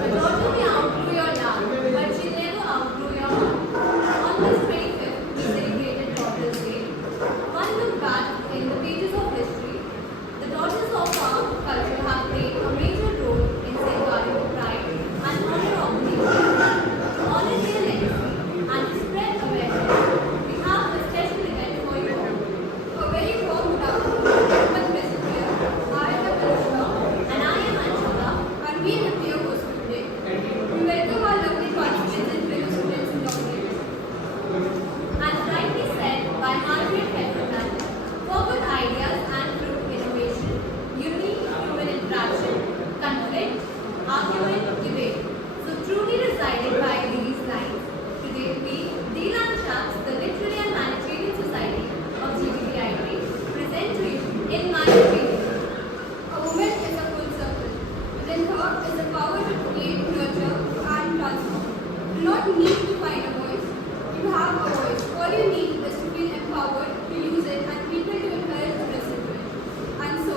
A daughter may outgrow your love, but she never outgrow your heart. On this 25th, we celebrated Daughters' Day. One look back in the pages of history, the daughters of our culture have played a major role in safeguarding the pride and honor of the nation. To honor their legacy and to spread awareness, we have a special event for you all. A very warm good afternoon, Madam President. I am Anushka and I am Anshula, and we have your host for today. We welcome our lovely participants and fellow students in Dr. As rightly said by Margaret Heffernan, forward ideas and through innovation, unique human interaction, conflict, argument, debate. So truly resided by these lines, today we, Deelan Shams, the Literary and Humanitarian Society of GTPIT, present to you, in my opinion, a woman is a full circle. Within her is the power to create, nurture, and transform. You do not need to find a voice. You have a voice. All you need is to feel empowered to use it and people to encourage to listen to it. And so,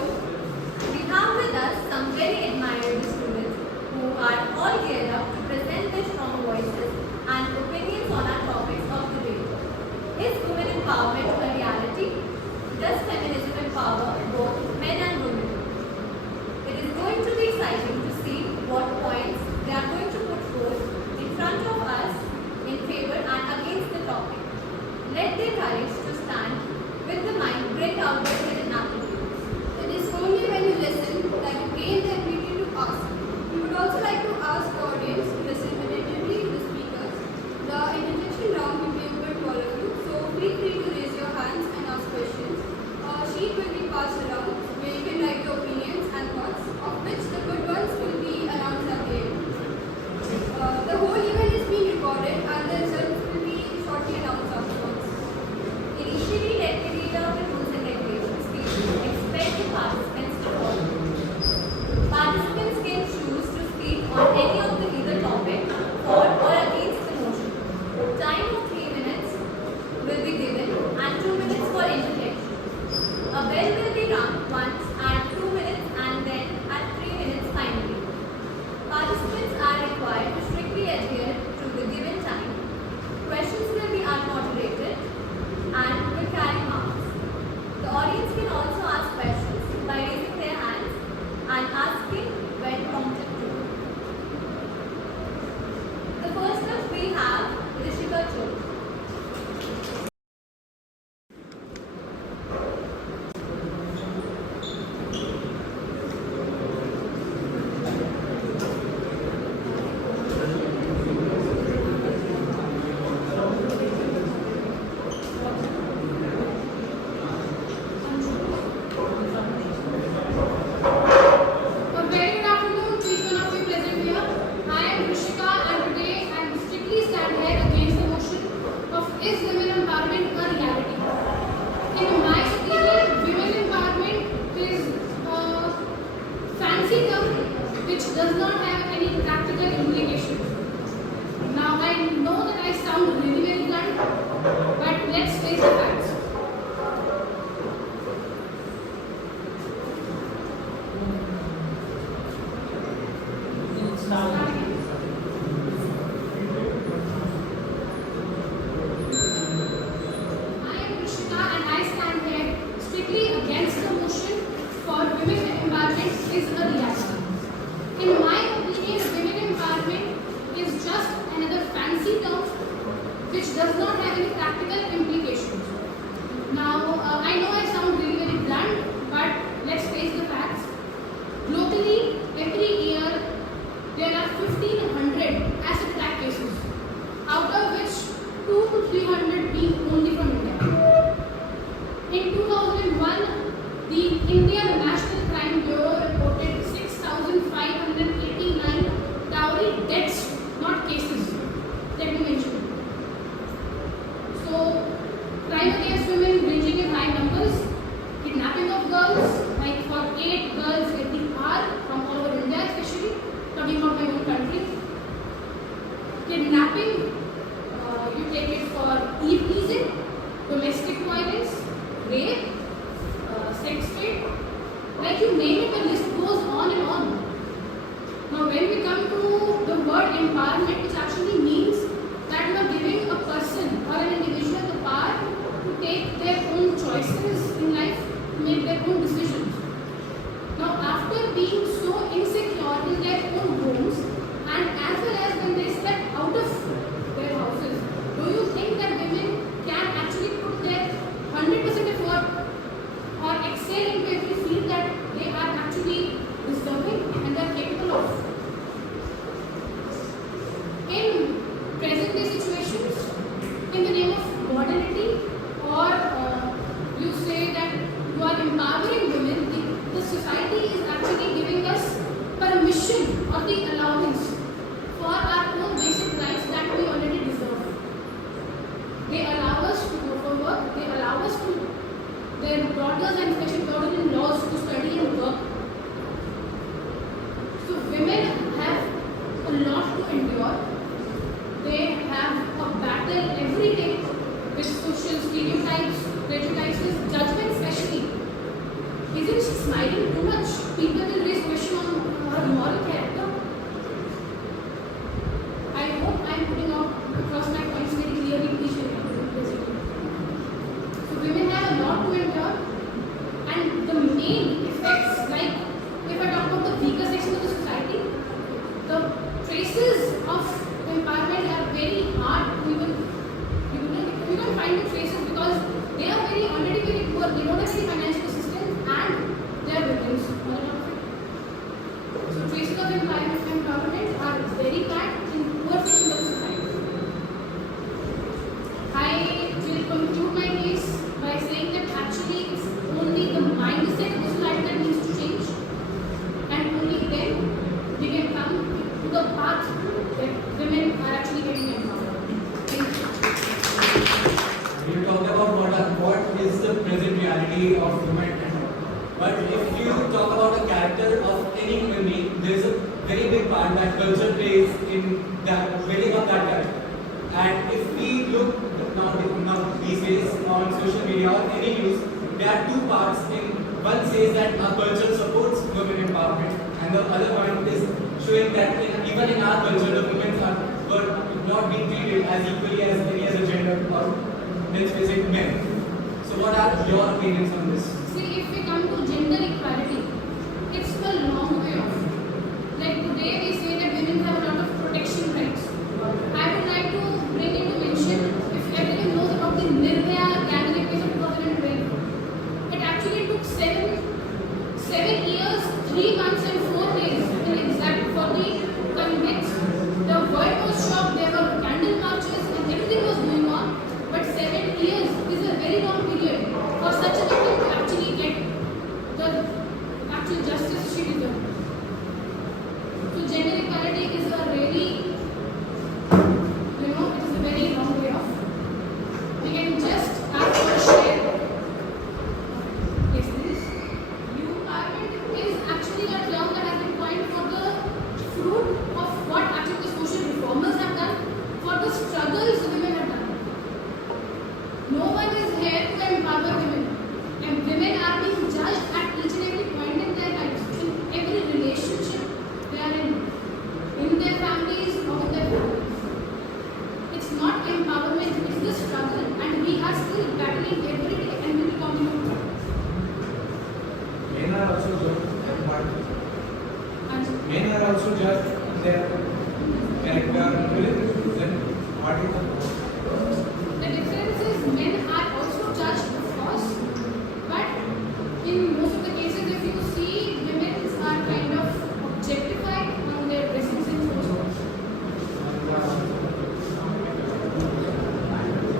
we have with us some very admirable students who are all geared up to present their strong voices and opinions on our topics of the day. Is women empowerment a reality? Does feminism empower both men and women? It is going to be exciting to see what points they are going to put forth in front of us in favor and against the topic. Let their courage to stand with the mind bring out their hidden aptitudes. It is only when you listen that you gain the ability to ask. We would also like to ask the audience to listen attentively to the speakers. The interjection round will be open to all of you, so feel free to raise your hands and ask questions. A sheet will be passed around where you can write your opinions and thoughts, of which the good ones will be announced at the end. The whole event is being recorded and the results will be shortly announced afterwards. Initially, let me read out the rules and regulations we expect the participants to follow. Participants can choose to speak on any of the either topic for or against the motion. Time of 3 minutes will be given and 2 minutes for interjection. A bell will be rung once at 2 minutes and then at 3 minutes finally. Participants are required to strictly adhere to the given time. Questions will be unmoderated and will carry marks. The audience can also ask questions by raising their hands and asking when prompted to. The first up we have Rishika Chopra. A very good afternoon to each one of you present here. I am Rishika and today I am strictly stand here against the motion of is women empowerment a reality. In my opinion, women empowerment is a fancy term which does not have any practical implications. Now I know that I sound really very blunt, but let's face the facts. I am Rishika and I stand here strictly against the motion for women empowerment is a reality. In my opinion, women empowerment is just another fancy term which does not have any practical empowerment, which actually means that you are giving a person or an individual the power to take their own choices in life, to make their own decisions. Now, after being so insecure in their own homes, and as well as when they step out of their houses, do you think that women can actually put their 100% effort or excel into every field that they are actually deserving and they are capable of? In present day situations, in the name of modernity, or you say that you are empowering women, the society is actually giving us permission or the allowance for our own basic rights that we already deserve. They allow us to go for work, they allow us to, their daughters and especially daughters-in-laws to study and work. So women have a lot to endure. They have a battle every day with social stereotypes, prejudices, judgment especially. Isn't she smiling too much? People will raise question on her moral character. I hope I am putting across my points very clearly, each and every. So women have a lot to endure, and the main effects, like if I talk about the weaker section of the society, the traces of empowerment are very hard to even, you don't find the traces because they are already very poor, they don't have any financial assistance, and they are victims all of it. So traces of empowerment are very bad in poor section of society. I will conclude my case by saying that actually it's only the mindset of the society that needs to change, and only then we can come to the path that women are actually getting empowered. Thank you. You talked about what is the present reality of women, but if you talk about the character of any human being, there is a very big part that culture plays in that building of that character. And if we look now these days on social media or any news, there are two parts. One says that our culture supports women empowerment, and the other one is showing that even in our culture, the women were not being treated as equally as any other gender, or let's face it, men. So what are your opinions on this? See, if we come to gender equality, it's a long way off. Like today we say that women have a lot of protection rights. I would like to bring into mention, if everyone knows about the Nirbhaya gang rape case of 2012, it actually took 7 years, 3 months and 4 days in exact for the convicts. The world was shocked, there were candle marches and everything was going on, but 7 years is a very long period for such a victim to actually get the actual justice she deserves. So gender equality is a really, it is a very long way off. We can just ask for a share. Yes, please. Empowerment is actually a term that has been coined for the fruit of what actually the social reformers have done, for the struggles women have done. No one is here to empower women, and women are being judged at each and every point in their lives, in every relationship they are in their families or with their families. It's not empowerment, it's the struggle, and we are still battling every day, and we will continue to. Men are also judged at part. Men are also judged their character. Then what is the The difference is men are also judged, of course, but in most of the cases, if you see, women are kind of objectified on their dressing sense also.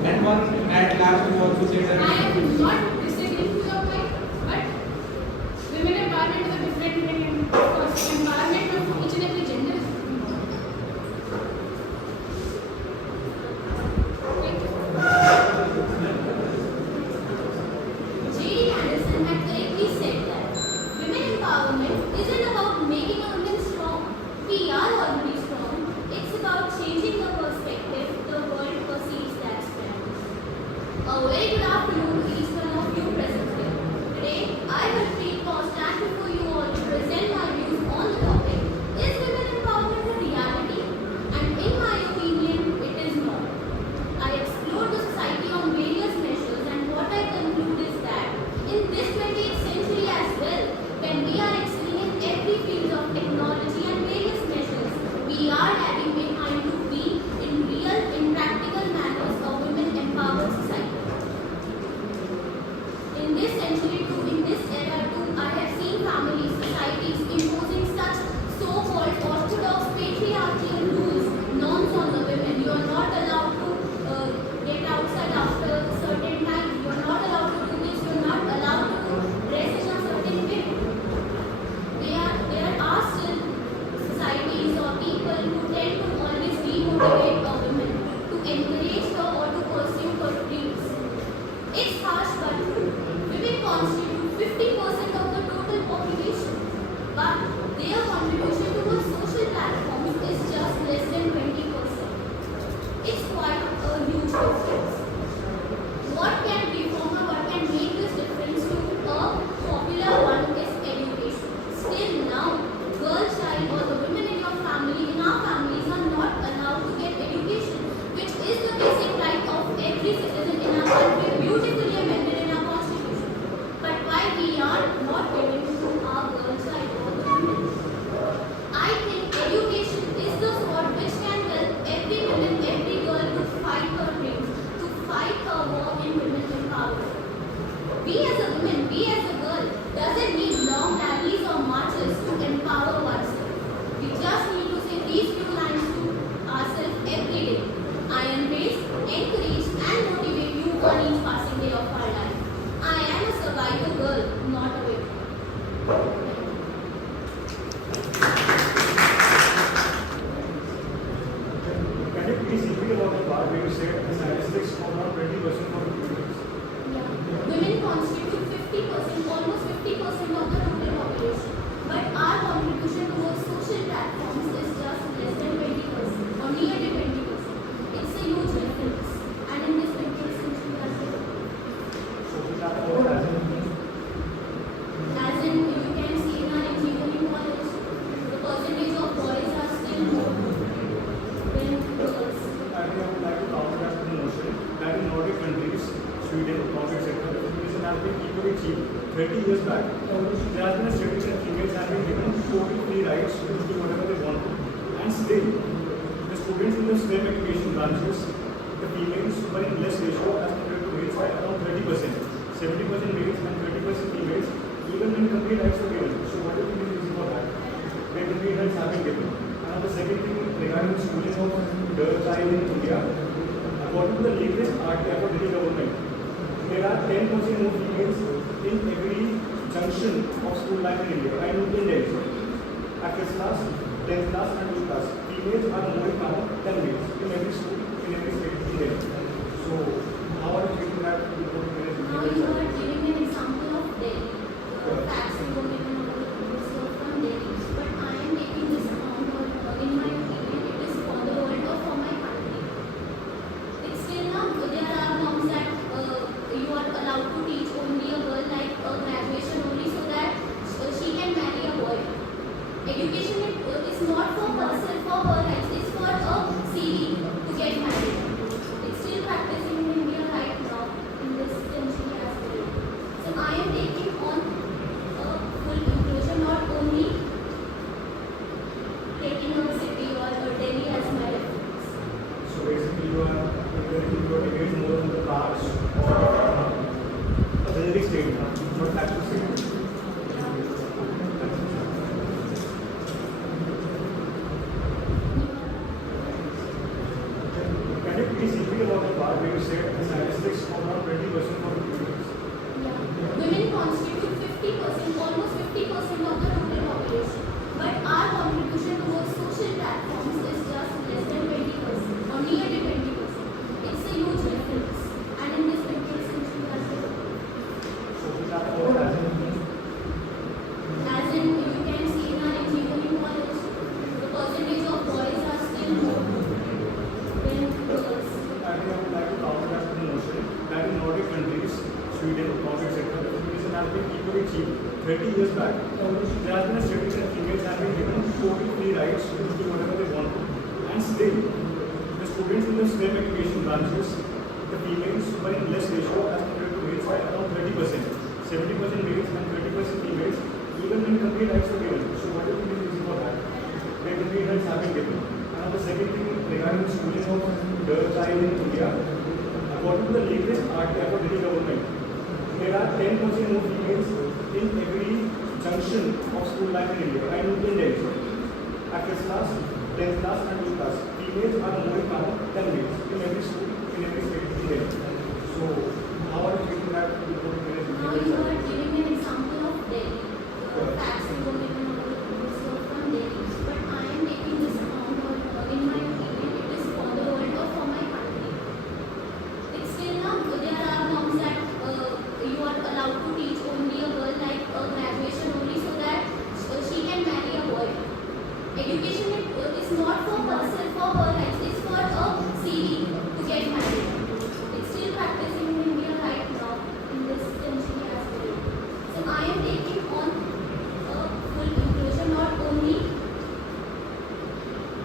and one at last you also say I that am not disagreeing with your point, but women empowerment is a different thing, because empowerment of each and every gender is important. Thank you. J.D. Anderson had correctly said that women empowerment isn't about making a woman strong. We are already strong. It's about changing the perspective the world perceives that strength. A very good afternoon. been equally cheap. 30 years back, there has been a study that females have been given totally free rights to do whatever they want to. And still, the students in the STEM education branches, the females were in less ratio as compared to males by around 30%. 70% males and 30% females, even when complete rights were given. So what do you think is the reason for that? Where complete rights have been given. And the second thing regarding the schooling of girl child in India, according to the latest RTI for Delhi government, there are 10% more females in every junction of school life in India. I know in Delhi. At first class, 10th class and 12th class. Females are more in count than males in every school, in every state in Delhi. So, how are you treating that? Now you are giving an example of Delhi. Facts you were given about the previous year from Delhi. But I am taking this account or in my opinion it is for the world or for my country. It's still now there are norms that you are allowed to teach only a girl like graduation only so that she can marry a boy. Education is not for herself, for her rights, it's for a CV to get married. It's still practicing in India right now in this century as well. So I am taking on full inclusion, not only taking a city or Delhi as my reference. So basically you are debating more on the parts or a generic statement, not actual statement. Can you please speak about the part where you said the statistics of around 20% for the females? Yeah. Women constitute 50%, almost 50% of the total population. But our contribution towards social platforms is just less than 20%, or nearly 20%. It's a huge difference. And in this 20th century as well. So we have all as As in, you can see in our engineering college, the percentage of boys are still more than girls. I would like to counter that with the notion that in Nordic countries, Sweden, Norway, etc., the feminism has been equally cheap. 30 years back, there has been a study that females have been given totally free rights to do whatever they want to. And still, the students in the STEM education branches, the females were in less ratio as compared to males by around 30%. 70% males and 30% females, even when complete rights were given. So what do you think is the reason for that? Where complete rights have been given. And the second thing regarding the schooling of girl child in India, according to the latest RTI for Delhi government, there are 10% more females in every junction of school life in India. I know in Delhi. At first class, 10th class and 12th class. Females are more in count than males in every school, in every state in Delhi. So, how are you treating that? Now you are giving an example of Delhi. Facts you were given about the previous year from Delhi. But I am taking this account or in my opinion it is for the world or for my country. It's still now there are norms that you are allowed to teach only a girl like graduation only so that she can marry a boy. Education is not for herself, for her rights, it's for a CV to get married. It's still practicing in India right now in this century as well. So I am taking on full inclusion, not only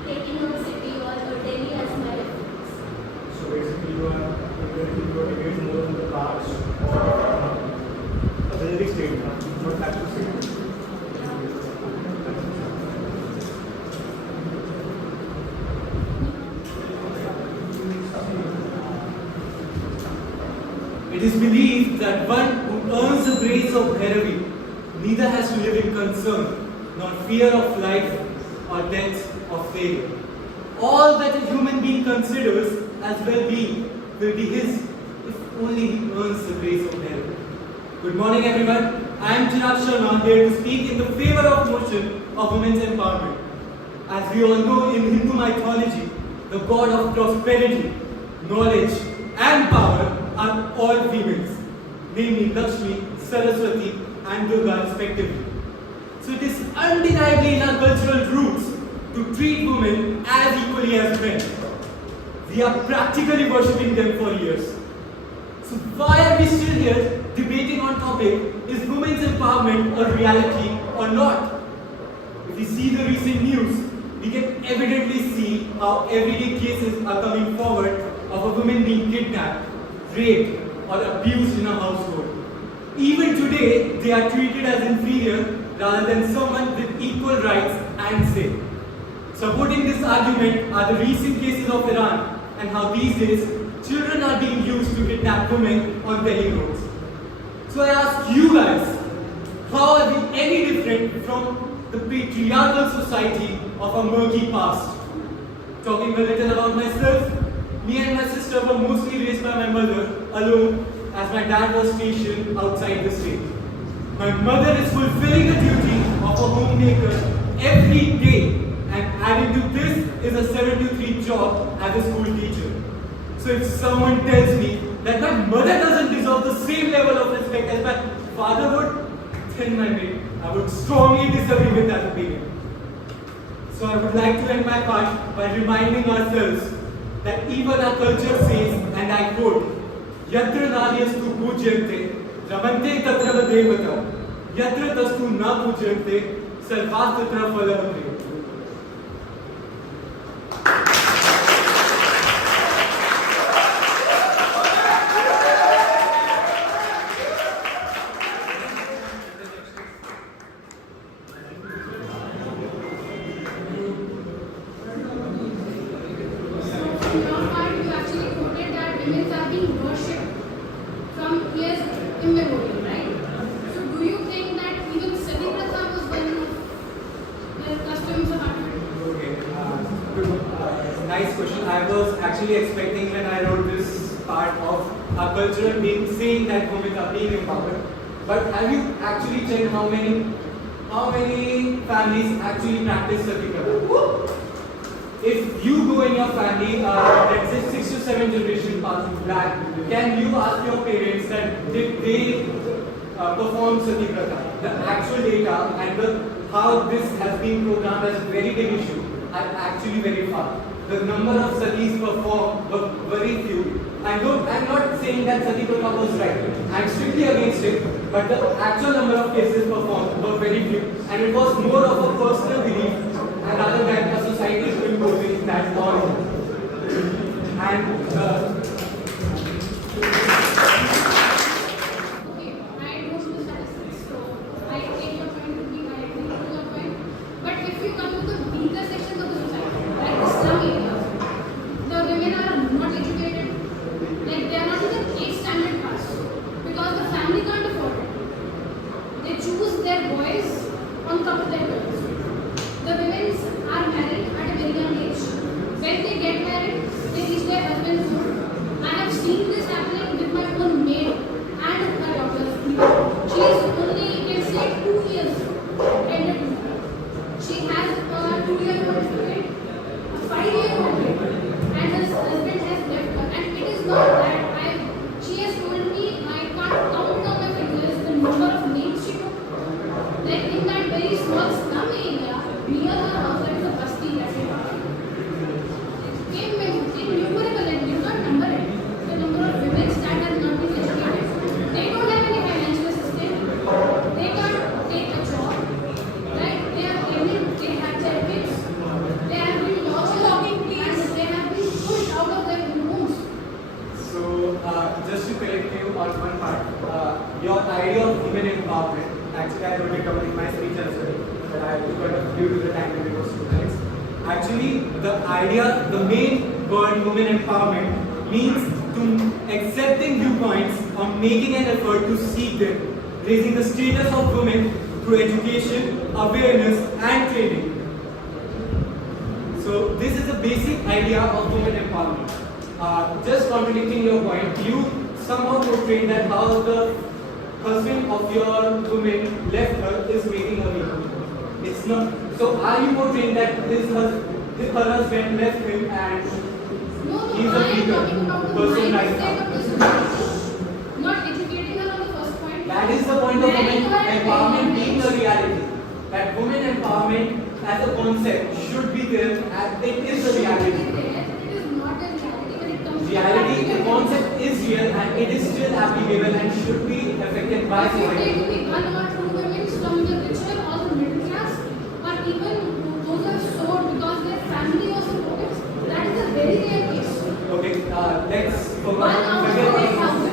taking a city or Delhi as my reference. So basically you are debating more on the parts or a generic statement, not actual statement. It is believed that one who earns the grace of heroin neither has to live in concern, nor fear of life or death or failure. All that a human being considers as well-being will be his if only he earns the grace of heroin. Good morning everyone. I am Chirag Sharma here to speak in the favor of motion of women's empowerment. As we all know, in Hindu mythology, the god of prosperity, knowledge and power are all females, namely Lakshmi, Saraswati and Durga respectively. So it is undeniably in our cultural roots to treat women as equally as men. We are practically worshipping them for years. So why are we still here debating on topic, is women's empowerment a reality or not? If we see the recent news, we can evidently see how everyday cases are coming forward of a woman being kidnapped, raped or abused in a household. Even today, they are treated as inferior rather than someone with equal rights and say. Supporting this argument are the recent cases of Iran and how these days children are being used to kidnap women on Delhi roads. So I ask you guys, how are we any different from the patriarchal society of a murky past? Talking a little about myself, me and my sister were mostly raised by my mother alone as my dad was stationed outside the state. My mother is fulfilling the duty of a homemaker every day, and adding to this is a 7 to 3 job as a school teacher. So if someone tells me that my mother doesn't deserve the same level of respect as my father would, then my mate, I would strongly disagree with that opinion. So I would like to end my part by reminding ourselves that even our culture says, and I quote, Yatra naryastu pujyante, ramante tatra devata, yatra tastu na pujyante, sarvastatra phalavate. From your part, you actually quoted that women are being worshipped from years immemorial, right? So do you think that even Sati Pratha was one of the customs of Attitude? Okay, good. Nice question. I was actually expecting when I wrote this part of our culture being saying that women are being empowered. But have you actually checked how many families actually practice Sati Pratha? If you go in your family, let's say 6 to 7 generations passing back, can you ask your parents that did they perform Sati Pratha? The actual data and how this has been programmed as a very big issue are actually very far. The number of satis performed were very few. I'm not saying that Sati Pratha was right. I'm strictly against it, but the actual number of cases performed were very few, and it was more of a personal belief and rather than a society imposing that law. And Okay, I don't know the statistics, so I take your point to be, I agree with your point. But if you come to the weaker sections of the society, like the slum areas, the women are not educated, like they are not even 8th standard pass, because the family can't afford it. They choose their boys on top of their girls. The women are married at a very young age. When they get married, they teach their husbands home. I have seen this happening with my own maid and her daughter. She is only, you can say, 2 years pregnant. She has a 2-year-old kid, a 5-year-old kid, and her husband has left her. And it is not that she has told me I can't count on my fingers the number of names she took. Like in that very small slum area, near her house, there is a basti that she found. It came innumerable and you can't number it. The number of women that have not been educated. They don't have any financial assistance. They can't take a job. Right? They are pregnant, they have their kids. They have been lost and they have been pushed out of their homes. so, just to correct you on one part, your idea of women empowerment, actually I wrote it down in my speech as well, but I got due to the time limit was 2 minutes. Actually, the main word women empowerment means to accepting viewpoints or making an effort to seek them, raising the status of women through education, awareness and training. So this is the basic idea of women empowerment. Just contradicting your point, you somehow portrayed that how the husband of your woman left her is making her weak. It's not. So are you portraying that her husband left him and No, he's a I am weaker talking about the person right mindset now? of the society. Not educating her on the first point. That is the point of Marrying women her at a empowerment very being young a age. reality. That women empowerment as a concept should be there as it is a reality. It is not a reality when it comes to Reality, the concept is real and it is still applicable and should be affected by If you society. take only 1 or 2 women from the richer or the middle class, or even those who have sold because their family was supportive, that is a very rare case. Okay, let's One out of forget 8,000.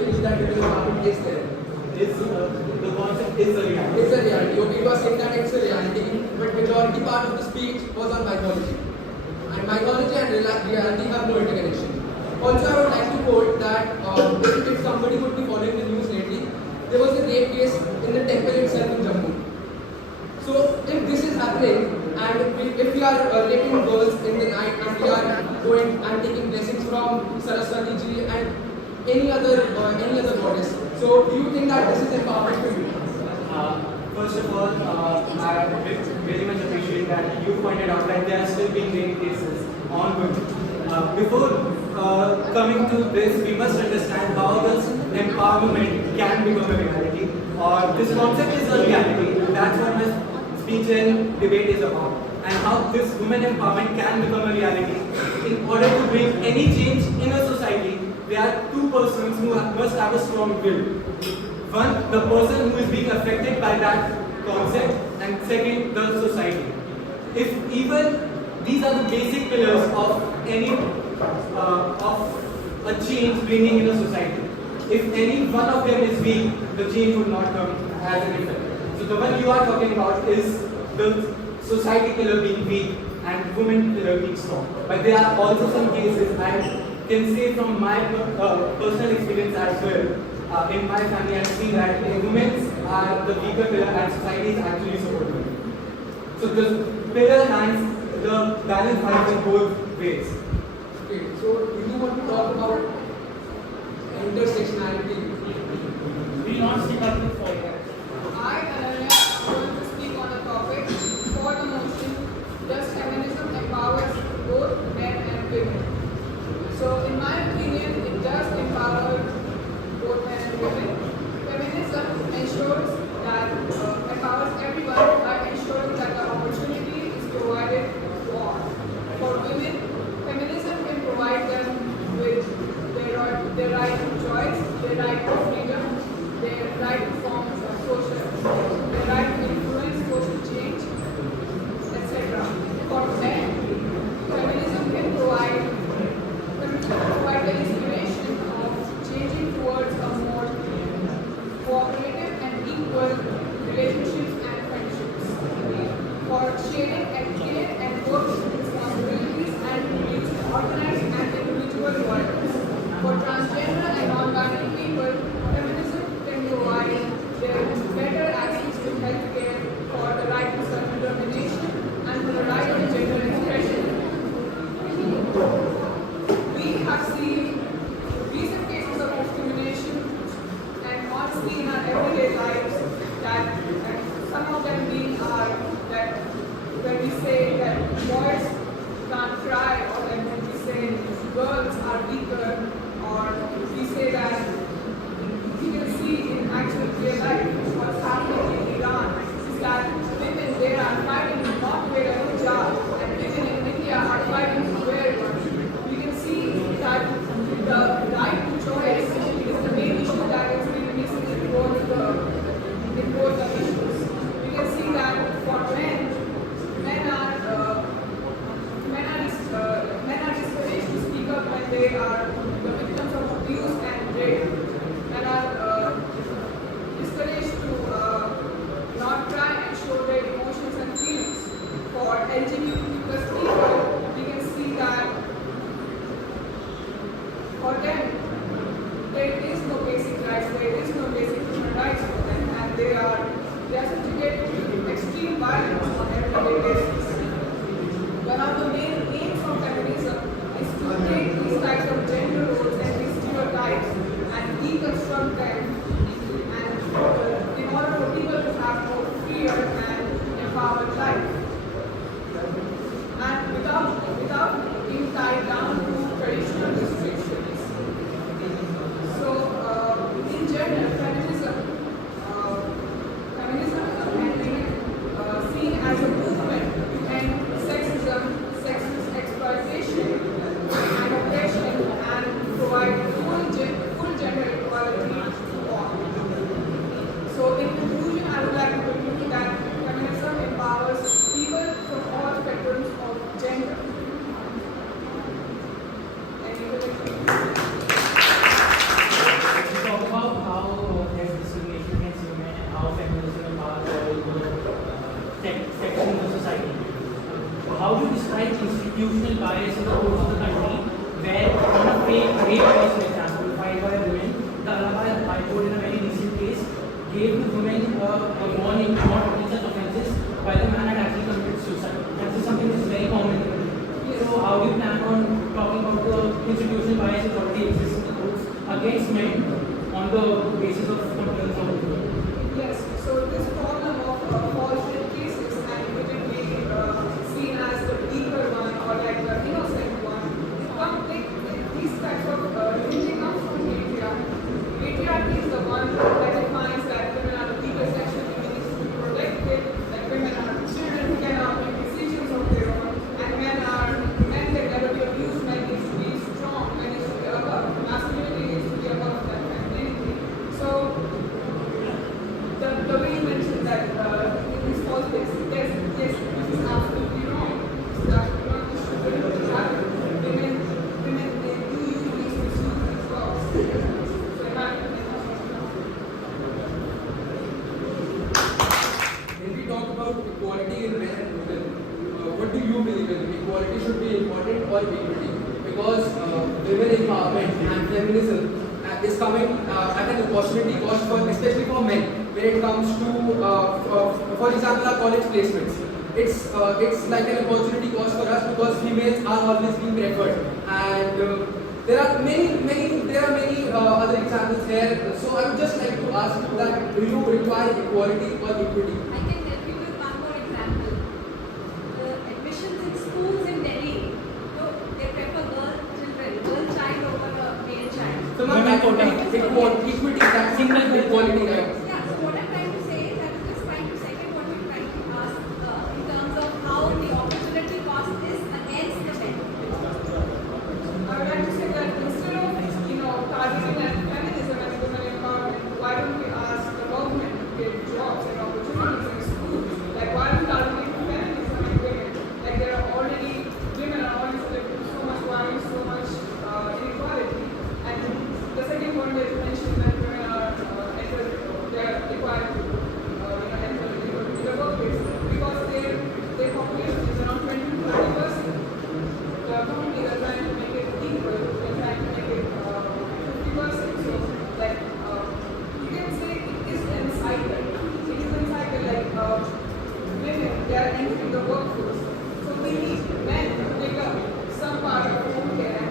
believe that women empowerment is there. The concept is a reality. It's a reality. Okay, you are saying that it's a reality, but majority part of the speech was on mythology. And mythology and reality have no interconnection. Also, I would like to quote that if somebody would be following the news lately, there was a rape case in the temple itself in Jammu. So, if this is happening, and if we are raping girls in the night, and we are going and taking blessings from Saraswati ji and any other goddess, so do you think that this is empowerment for you? First of all, I very much appreciate that you pointed out that there are still being rape cases on women. Before coming to this, we must understand how this empowerment can become a reality, or this concept is a reality. That's what my speech and debate is about, and how this women empowerment can become a reality. In order to bring any change in a society, there are two persons who must have a strong will. One, the person who is being affected by that concept, and second, the society. If even these are the basic pillars of any of a change bringing in a society. If any one of them is weak, the change would not come as an effect. So the one you are talking about is the society pillar being weak and women pillar being strong. But there are also some cases, I can say from my personal experience as well. In my family, I see that women are the weaker pillar and society is actually supporting them. So the pillar and the balance lies in both ways. Okay, so do you want to talk about intersectionality? We not see nothing for that. I, Ananya, want to speak on a topic for the motion, does feminism empowers both men and women? So, in my opinion, it does empower both men and women. Feminism ensures that empowers everyone by ensuring that the opportunity is provided to all. For women, feminism can provide them with their right to choice, their right to freedom, their right to form institutional bias in the courts of the country, where on a fake rape case, for example, filed by a woman, the Allahabad High Court in a very recent case gave the woman a warning not to commit such offences while the man had actually committed suicide. That is something which is very common in the country. So how do you plan on talking about the institutional bias that already exists in the courts against men on the basis of complaints of women? Yes, so this problem of false rape cases and typically seen as the weaker one or like the innocent one, these types of usually comes from patriarchy. Patriarchy is the one that defines that women are the weaker section, women need to be protected, that women are children who cannot make decisions of their own, and men can never be abused, men needs to be strong, men needs to be above, masculinity needs to be above that femininity. So the way you mentioned that in these false cases, yes, this is absolutely wrong. This is absolutely wrong. This should happen. Women, they do usually misuse these laws. So in my opinion, When we talk about equality in men and women, what do you believe in? Equality should be important or equity? Because women empowerment and feminism is coming at an opportunity cost for, especially for men, when it comes to, for example, our college placements. It's like an opportunity cost for us because females are always being preferred, and there are many other examples here. So I would just like to ask you that do you require equality or equity? I can help you with one more example. The admissions in schools in Delhi, so they prefer girl child over a male child. So ma'am, equity, that single equality, right? Yeah, so what I'm trying to say is I was just trying to second what you're trying to ask in terms of how the opportunity cost is against the men. I would like to say that instead of targeting at feminism and women empowerment, why don't we ask the government to give jobs and opportunities in schools? Like why are we targeting feminism and women? Like there are already women are already subjected to so much violence, so much inequality. And the second point that you mentioned that women are they are required to enter into the workplace because their population is around 20 to 30%. The companies are trying to make it equal, they're trying to make it 50%. So, like, you can say it is a cycle. It is a cycle like women, they are entering the workforce. So, we need men to pick up some part of home care and,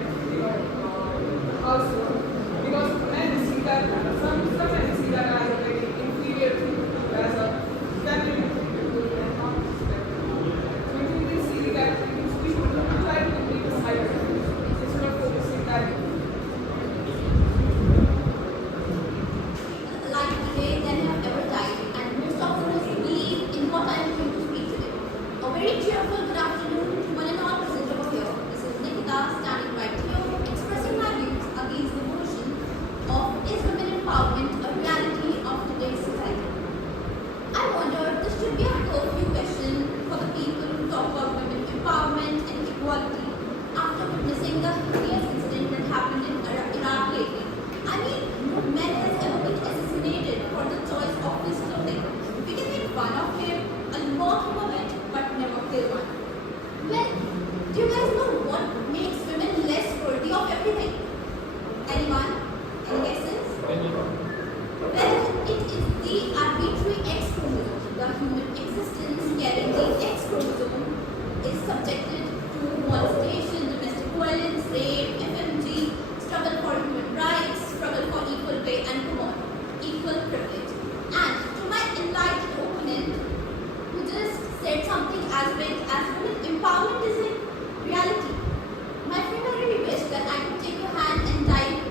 housework. Because men see that, some men see that as a very inferior thing, as a feminine thing to do and not so we can see that we should try to complete the cycle instead of focusing that. Like today than have ever died, and most of us believe in what I am going to speak today. A very cheerful good afternoon to one and all present over here. This is Nikita standing right here, expressing my views against the notion of is women empowerment a reality of today's society. I wonder if this should be a curfew question for the people who talk about women empowerment and equality after witnessing the hideous incident that happened in Iraq lately. I mean, no man has ever been assassinated for the choice of his clothing. We can make fun of him and mock him of it, but never kill one. Well, do you guys know what makes women less worthy of everything? Anyone? Any guesses? Well, it is the arbitrary X chromosome. The human existence carrying the X chromosome is subjected to molestation, domestic violence, rape, FMG, struggle for human rights, struggle for equal pay, and come on, equal privilege. And to my enlightened opponent, who just said something as big as women empowerment is a reality, my friend, I really wish that I could take your hand and dive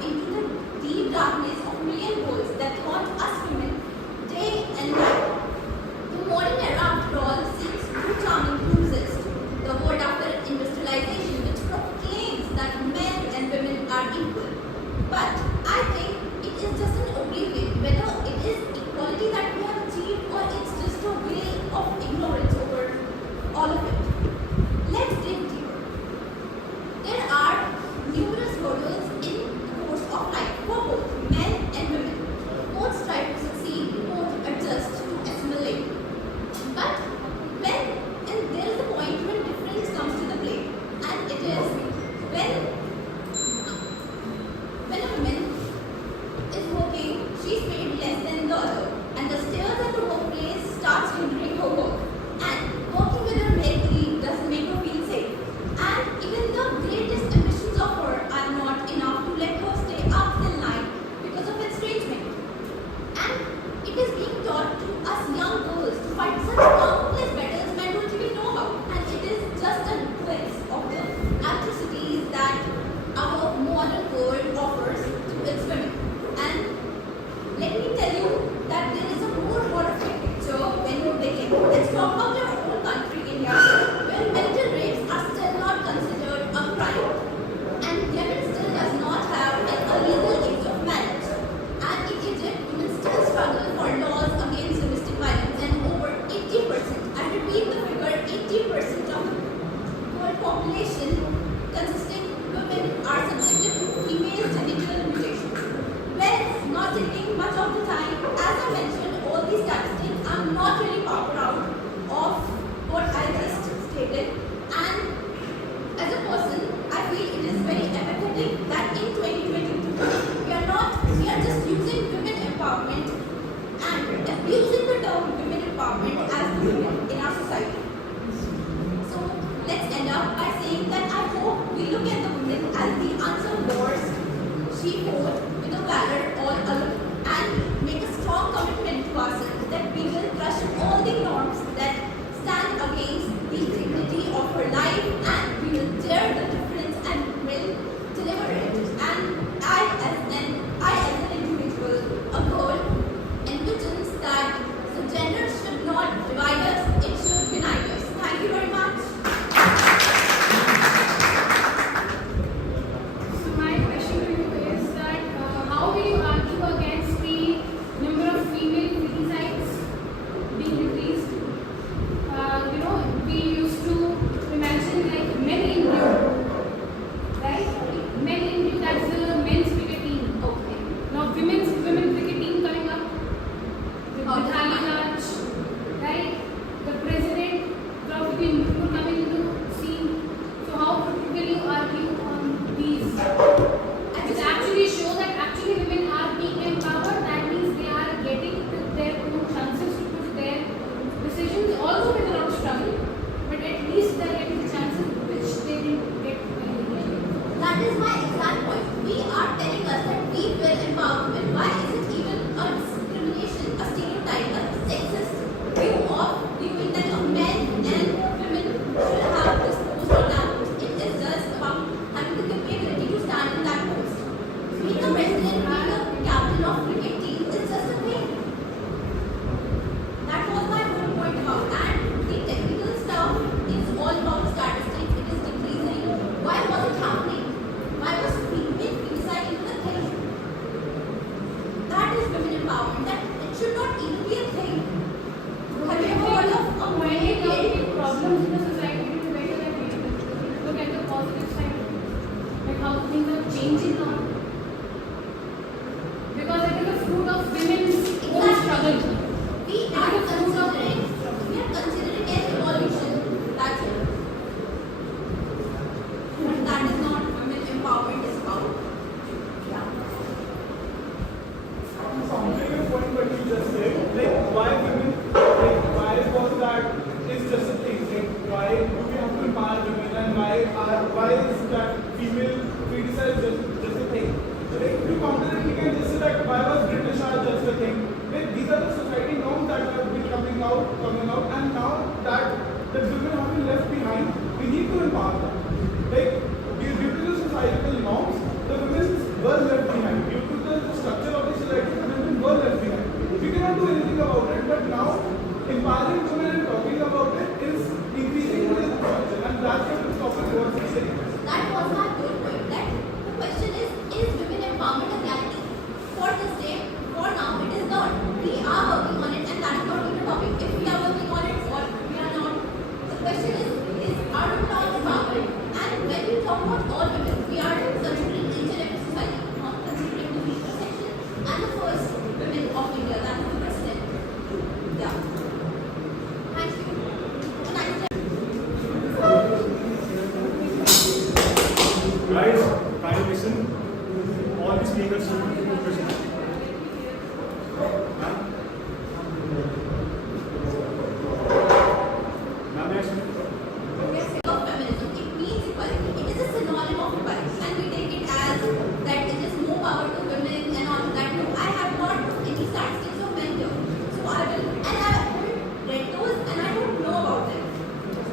into the deep darkness of million holes that haunt us women day and night. The modern era, after all, seems too charming to resist. The world after industrialization, which proclaims that men and women are equal. But I think it is just an oblivion whether it is equality that we have achieved or it's just a veil of ignorance over all of it. Let's dig deeper. There are numerous hurdles in the course of life for both men changing now. Because it is a fruit of women's own struggle. We are considering an evolution. That's it. But that is not women empowerment is about. Yeah. Something your point what you just said, like why women, like why was that is just a thing, like why do we have to empower women and why is that female criticize just a thing? Like to counter it, we can just say that why was British are just a thing? Like these are the society norms that have been coming out, and now that women have been left behind, we need to empower them. Like due to the societal norms, the women were left behind. Due to the structure of the society, the women were left behind. We cannot do anything about it, but now empowering women and talking about it is increasing the structure, and that's what this topic was saying. That was my whole point. That the question is women empowerment a reality? For this day, for now, it is not. We are working on it, and that is not even a topic. If we are working on it or we are not, the question is are women all empowered? And when we talk about all women, we are considering each and every society, not considering the female section and the first women of India, that is the president. Yeah. Thank you. Thank you. Guys, kindly listen. All the speakers should be professional. Ma'am? Ma'am, next. Of feminism, it means equality. It is a synonym of equality, and we take it as that it is more power to women and all of that. No, I have not any statistics of men here, so I will, and I haven't read those, and I don't know about them.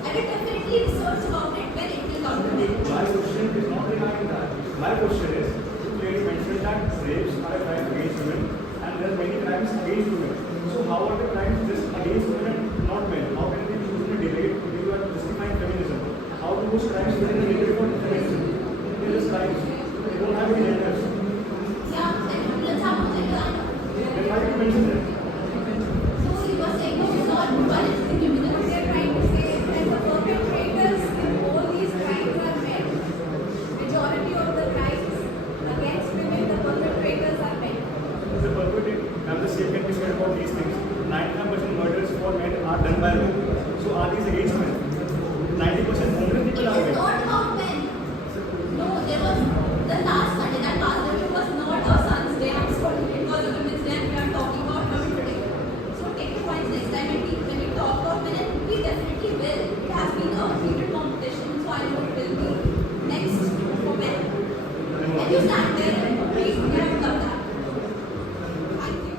I will definitely research about it when it will come to men. My question is not regarding that. My question is, you clearly mentioned that rapes are a crime against women and there are many crimes against women. So how are the crimes just against women, not men? How can they be used in a debate if you are justifying feminism? How do those crimes fit in a debate for feminism? They are just crimes. They don't have any genders. Yeah, and let's have a check that. Then why did you mention that? So you were saying no, it's not equality in feminism. They're trying to say that the perpetrators in all these crimes are men. Majority of the crimes against women, the perpetrators are men. The perpetrator, and the same can be said about these things. 99% murders for men are done by women. So are these against men? 90% homeless It people are is women. not about men. No, there was the last Sunday, that last day was not a son's day. I'm sorry, it was a women's day, and we are talking about women today. So take your points next time, and when we talk about men, we definitely will. It has been a heated competition, so I know it will be next for men. And you stand there and please, we have done that. Thank you.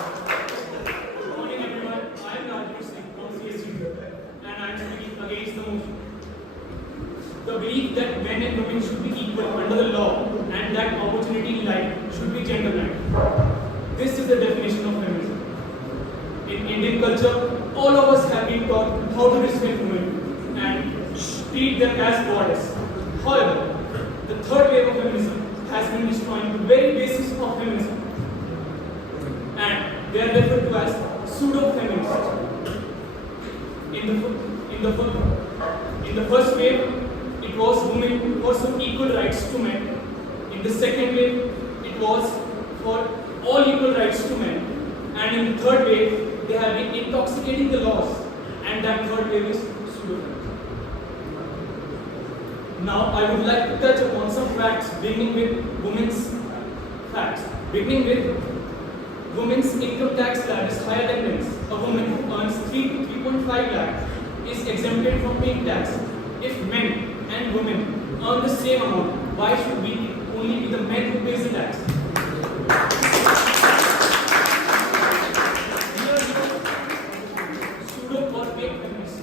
Good morning, everyone. I am Rajveer Singh from CSU, and I am speaking against the motion. The belief that men and women should be equal under the law and that opportunity in life should be gender blind. This is the definition of feminism. In Indian culture, all of us have been taught how to respect women and treat them as goddess. However, the third wave of feminism has been destroying the very basis of feminism, and they are referred to as pseudo-feminists. In the first wave, it was women for some equal rights to men. In the second wave, it was for all equal rights to men. And in the third wave, they have been intoxicating the laws. And that third wave is pseudo-feminism. Now, I would like to touch upon some facts, beginning with women's facts. Beginning with women's income tax slab is higher than men's. A woman who earns 3 to 3.5 lakh is exempted from paying tax. If men and women earn the same amount, why should we only be the men who pays the tax? Pseudo-corporate feminists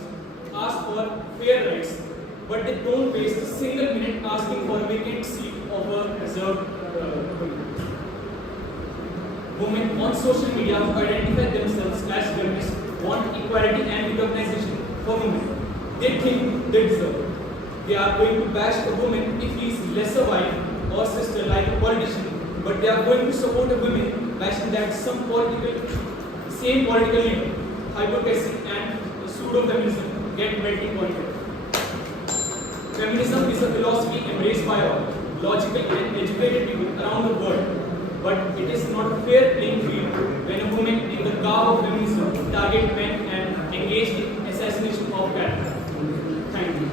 ask for fair rights, but they don't waste a single minute asking for a vacant seat of a reserved women on social media who identify themselves as feminists want equality and recognition for women. They think they deserve it. They are going to bash a woman if he is lesser white or sister like a politician, but they are going to support a woman by saying that same political leader, hypocrisy and pseudo-feminism get melting point. Feminism is a philosophy embraced by all logical and educated people around the world. But it is not a fair playing field when a woman in the garb of feminism target men and engage in assassination of character. Thank you.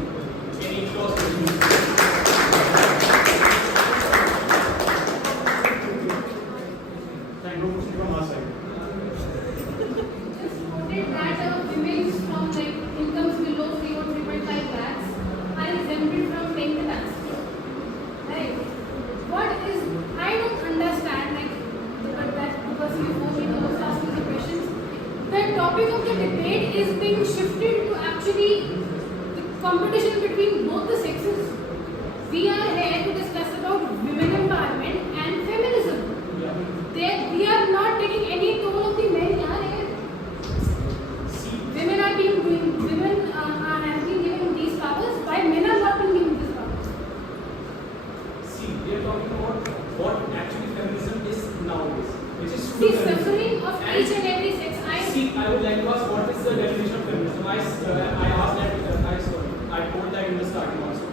Any cross questions? Thank you, from our side. Just noted that women from like incomes below 3 or 3.5 lakhs are exempted from paying the tax. Right? What is, I don't understand, like, but that because before me was asking the questions, the topic of the debate is being shifted to actually the competition between both the sexes. We are here to discuss about women empowerment and feminism. We are not taking any toll of the men here. Women are being women have been given these powers, why men are not being given these powers? See, we are talking about what actually feminism is nowadays, which is The true suffering feminism. of And each and every sex. I would like to ask what is the definition of feminism? I asked that, I told that in the starting also.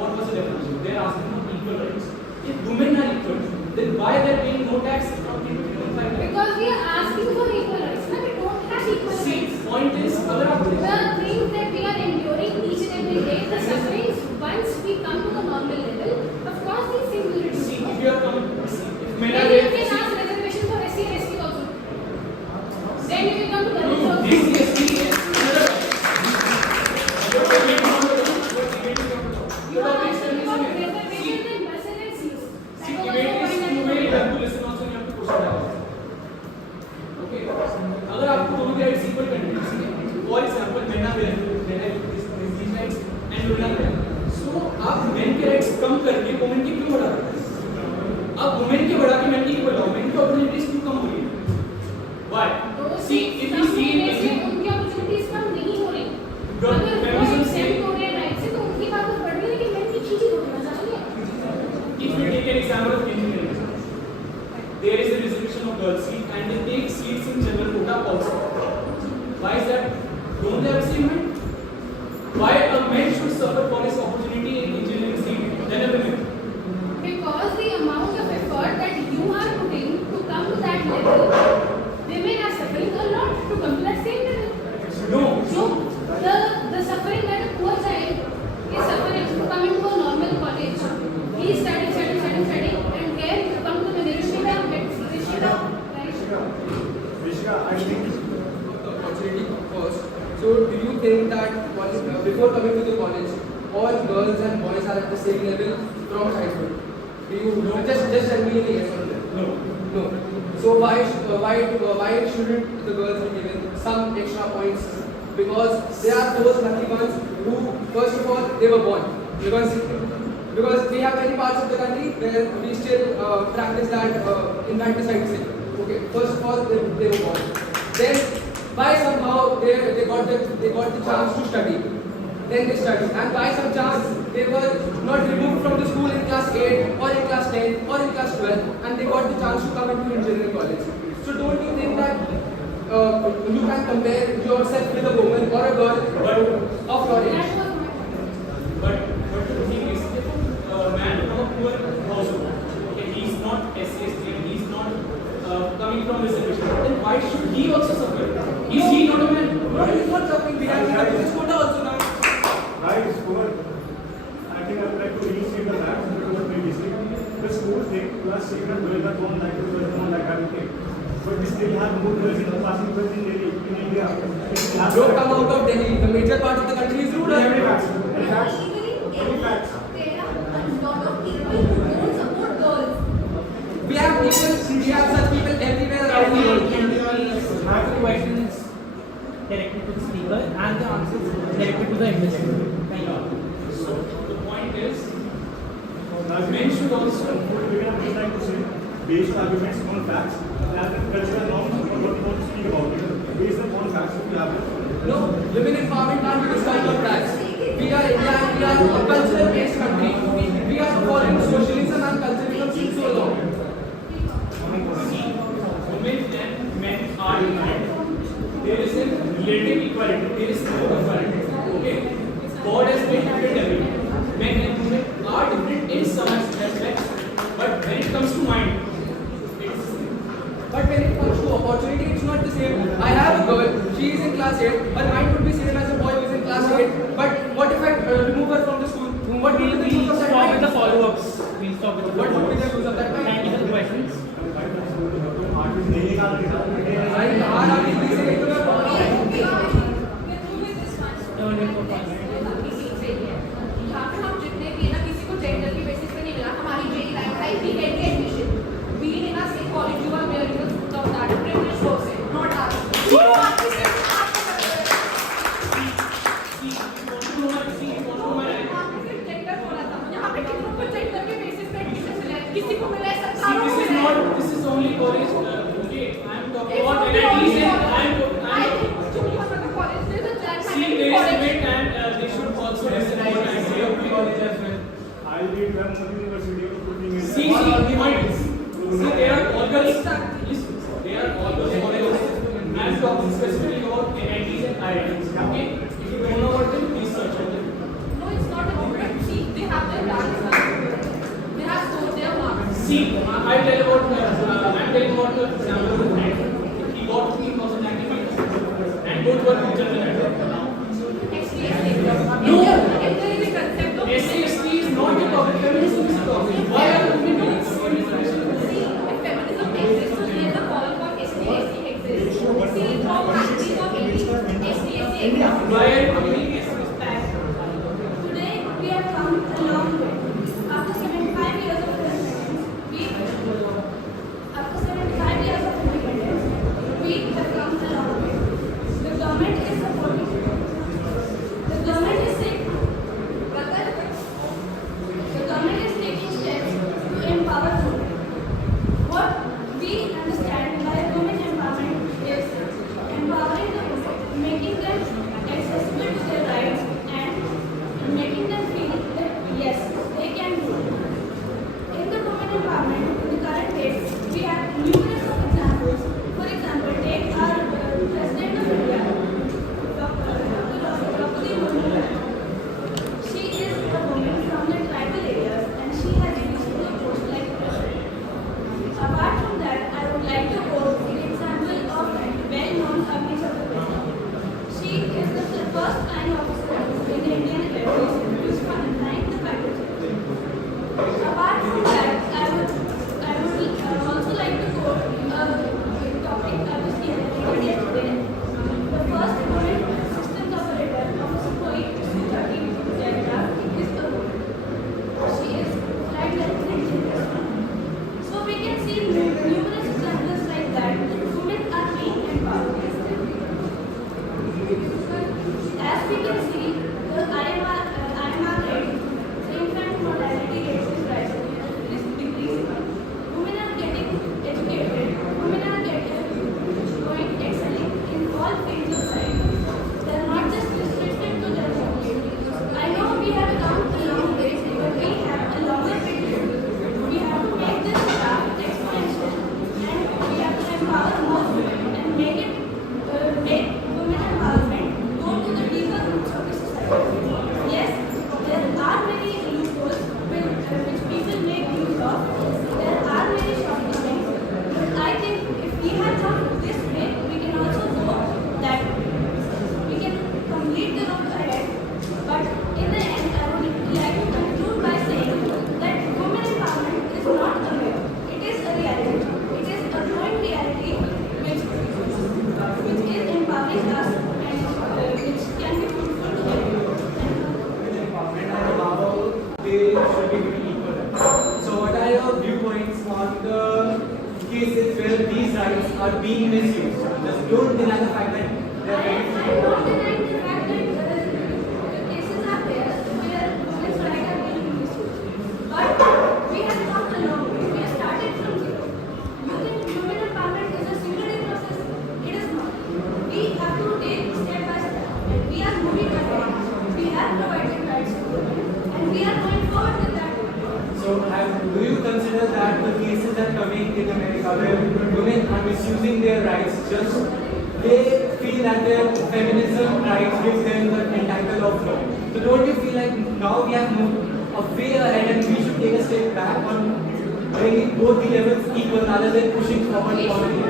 What was the definition? They are asking for equal rights. If women are equal, then why there being no tax from people like that? Because we are asking for equal rights. No, we don't have equal See, rights. point is, अगर आप The things that we are enduring each and every day, the sufferings, once we come to a normal level, of course these things will reduce. see, if you are coming, see, if men are Then you there, can ask reservation for SC and ST also. Then you can come to Dalits no, also. this is another. You are debating on the topic. You are debating on the topic. You The are topic is asking for feminism. See, reservations and buses and seats. That see, was debate the is point two that way. you You have to listen also. You have to question that. Okay. अगर आपको दोनों के rights equal करने हैं, for example, men are there, men have these rights, and women are there. So आप men के rights कम करके women के क्यों बढ़ा रहे हैं? आप women के बढ़ा के men के क्यों बढ़ाओ? Men की opportunities क्यों कम हो रही है? Why? See, if you see in उनकी opportunities कम नहीं हो रही. The अगर वो feminism exempt say- हो रहे हैं right से तो उनकी बात तो बढ़ रही है लेकिन men की खींची हो रही है. मजा नहीं है. if we take an example of engineering, there is a reservation of girls seat and they take seats in general quota also. Why is that? Don't they have the same right? Why a man should suffer for his opportunity in engineering seat than a woman? Because the amount of effort that you are putting to come to that level, women are suffering a lot to come to that same level. No. So the suffering that a poor child is suffering to come into a normal college, he is studying, and here you come to the Nirishika and get Rishika, right? Rishika, I think The opportunity first. So, do you think that before coming to the college, all girls and boys are at the same level from childhood? Do you just tell me yes or no? No. No. So why shouldn't the girls be given some extra points? Because they are those lucky ones who, first of all, they were born. Because we have many parts of the country where we still practice that infanticide thing. Okay, first of all, they were born. Then, by somehow they got the chance to study. Then they studied, and by some chance they were not removed from the school in class 8 or in class 10 or in class 12, and they got the chance to come into engineering college. So don't you think that you can compare yourself with a woman or a girl of your age? That was my point. But the thing is, if a man from a poor household, okay, he is not SC, he is not coming from reservation, then why should he also suffer? Is he not a man? No, he's not suffering. We have this quota also now. right school. I think I would like to restate the facts that was previously. The schools take class 6 and 12 that don't like to don't like having take. But we still have more girls in the passing girls in Delhi, in India. Don't come out of Delhi. The major part of the country is rural. Every facts. Every facts. Even Every facts. there are a lot of people who don't support girls. We have such people everywhere around the world. Have the questions directed to the speaker and the answers directed to the interviewer. Thank you. So the point is, Men should also, we can try to say, based on arguments, on facts, that the cultural norms of what we want to speak about it, based on facts, we have it. No, women empowerment can't be described on facts. We are India and we are a cultural based country. We are following socialism and culture. relative equality. There is no equality. Okay. God has made different everything. Men and women are different in some aspects, but when it comes to mind, it's But when it comes to opportunity, it's not the same. I have a girl, she is in class 8, her mind would be same as a boy who is in class 8. But what if I remove her from the school? What will be the use of that stop with the mind? follow-ups. We'll stop with the What would be the follow-ups. use of that mind? Thank you for the questions. I कहाँ आ गई किसी ने तुम्हें We're through with this one. No, no, no, fine. बाकी seat सही है। यहाँ पे हम जितने भी है ना, किसी को जेंडर की बेसिस पे नहीं मिला। हमारी जेई रैंक आई, we get the admission. Being in a safe college, you are wearing the fruit of that privilege source, not us. You are the same. See, you want to know my rank. यहाँ पे सिर्फ gender बोला था। यहाँ पे किसी को gender के बेसिस पे एडमिशन मिला है। किसी को मिला है See, सत्तारों को मिला है। this is only college. Okay, I am talking It's about only NITs and I I am. think Junior Mother College, there's a Jack See, Handy there is College. limit and they should also listen to what I say. college as well. I did have Modi University of putting in. See, there are all those. Listen, there are all those colleges. I am talking specifically about NITs and IITs. Okay, if you don't know about them, please search on them. No, it's not about that. See, they have their ranks. They have scored their marks. See, I tell about the example of Knight. He got 15,095 and both were future Knight. No. If there is a concept of SC is not the topic. Feminism is the topic. Why are women doing the same information? See, if feminism exists, so there is a call for SC exists. See, from countries of 80, SC exists. Why are you communicating this back? Today we have come a long way. After 75 years of independence, we have come a long way. The government is supporting. The government is taking steps to empower women. What we understand by women empowerment is empowering the women, making them accessible to their rights and making them feel that yes, they can do it. In the women empowerment, in the current days, we have numerous of examples. For example, take our President of India, Dr. Draupadi Murmu. She is a woman from the tribal areas and she has reached to the post like president. Apart from that, I would like to quote the example of well-known Agni Chaturvedi. She is the first flying officer in the Indian Air Force who is flying the fighter jet. Apart from that, I would also like to quote a topic I was hearing yesterday. The first woman systems operator of Sukhoi Su-30 aircraft is a woman. She is flight lieutenant in this one. So we can see numerous examples like that. Women are being empowered. As we can see, the IMR rate, the infant mortality rate is rising, is decreasing. Women are getting educated. Women are going excelling in all fields of life. They are not just restricted to their home. I know we have come a long way, but we have a longer way to go. We have to make this graph exponential, and we have to empower more women and make women empowerment go to the deeper roots of the society. Yes, there are many loopholes which people make use of. There are many shortcomings, but I think if we have come this way, we can also go that we can complete the road ahead. But in the end, I would like to conclude by saying that women empowerment is not a myth. It is a reality. It is a growing reality which is empowering us and which can be fruitful to everyone. Empowerment and how they should be given equal. So what are your viewpoints on the cases where these rights are being misused? Just don't deny the fact that they are I being am not denying the fact that the cases are there where women's rights are being misused. But we have come a long way. We have started from zero. You think women empowerment is a single day process? It is not. We have to take step by step. And we are moving ahead. We have provided rights to women and we are going forward with that. So, do you consider that the cases are coming in America where women are misusing their rights just they feel that their feminism rights gives them the entitled of law. So don't you feel like now we have moved a way ahead and we should take a step back on bringing both the levels equal rather than pushing forward equality?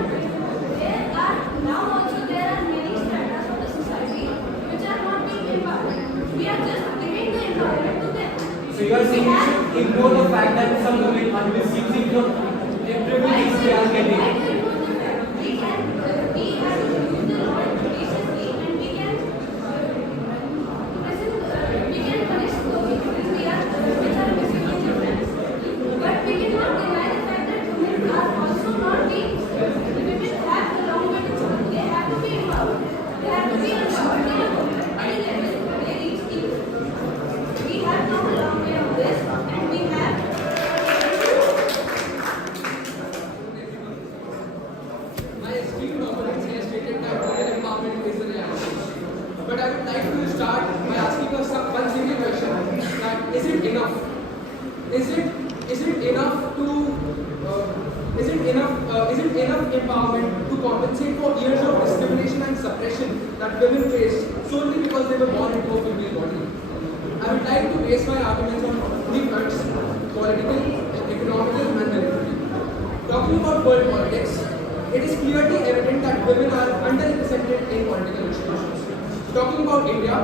There are now also there are many standards of the society which are not being empowered. We are just giving the empowerment to them. So you are saying you should ignore the fact that some women are misusing the privileges they are getting. We have to use the law judiciously and we can punish those which are misusing them. But we cannot deny the fact that women are also not being, women have a long way to go. They have to be empowered. They have to be empowered in any level they reach equal. We have come a long way on this and we have My esteemed opponents have stated that women empowerment is the reality. But I would like to start by asking us one simple question: that is it enough? Is it enough empowerment to compensate for years of discrimination and suppression that women faced solely because they were born into a female body? I would like to base my arguments on three fronts: political, economical, and military. Talking about world politics, it is clearly evident that women are underrepresented in political institutions. Talking about India,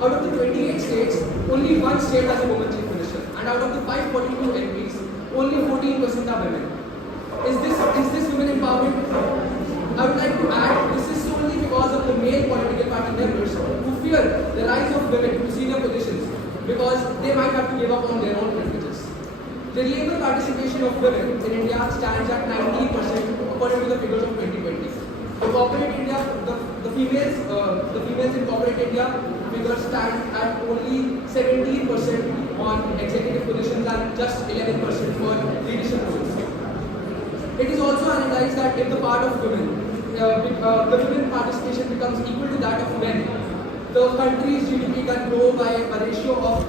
out of the 28 states, only one state has a woman chief minister, and out of the 542 MPs, only 14% are women. Is this women empowerment? I would like to add, this is solely because of the male political party members who fear the rise of women to senior positions because they might have to give up on their own privileges. The labor participation of women in India stands at 19% according to the figures of 2020. For corporate India, the females in corporate India figures stand at only 17% on executive positions and just 11% for leadership roles. It is also analyzed that if the part of women, the women participation becomes equal to that of men, the country's GDP can grow by a ratio of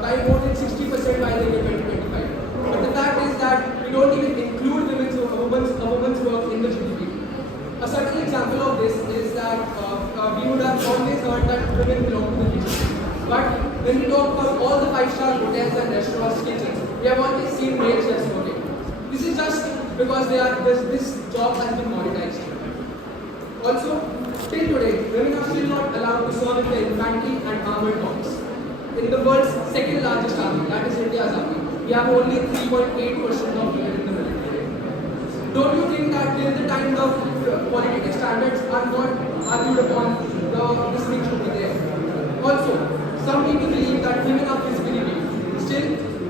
by more than 60% by the year 2025. But the fact is that we don't even include women's work in the GDP. A certain example of this is that we would have always heard that women belong to the kitchen. But when we talk about all the 5-star hotels and restaurants kitchens, we have always seen male chefs working. This is just because this job has been monetized. Also, till today, women are still not allowed to serve in the infantry and armored corps. In the world's second largest army, that is India's army, we have only 3.8% of women in the military. Don't you think that till the time the political standards are not argued upon, this thing should be there? Also, some people believe that women are physically weak. Still,